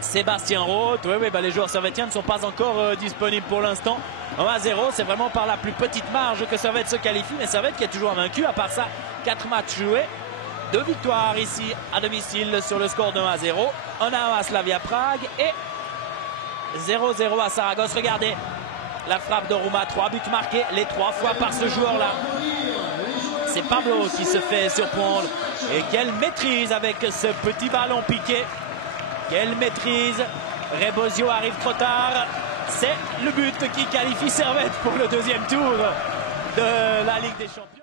Sébastien Roth. Oui, les joueurs servettiens ne sont pas encore disponibles pour l'instant. 1-0, c'est vraiment par la plus petite marge que Servette se qualifie. Mais Servette qui est toujours invaincu, à part ça, 4 matchs joués. 2 victoires ici à domicile sur le score de 1-0. 1-1 à Slavia Prague et 0-0 à Saragosse. Regardez la frappe d'Oruma, 3 buts marqués, les 3 fois par ce joueur-là. C'est Pablo qui se fait surprendre. Et quelle maîtrise avec ce petit ballon piqué. Quelle maîtrise. Rebosio arrive trop tard. C'est le but qui qualifie Servette pour le deuxième tour de la Ligue des Champions.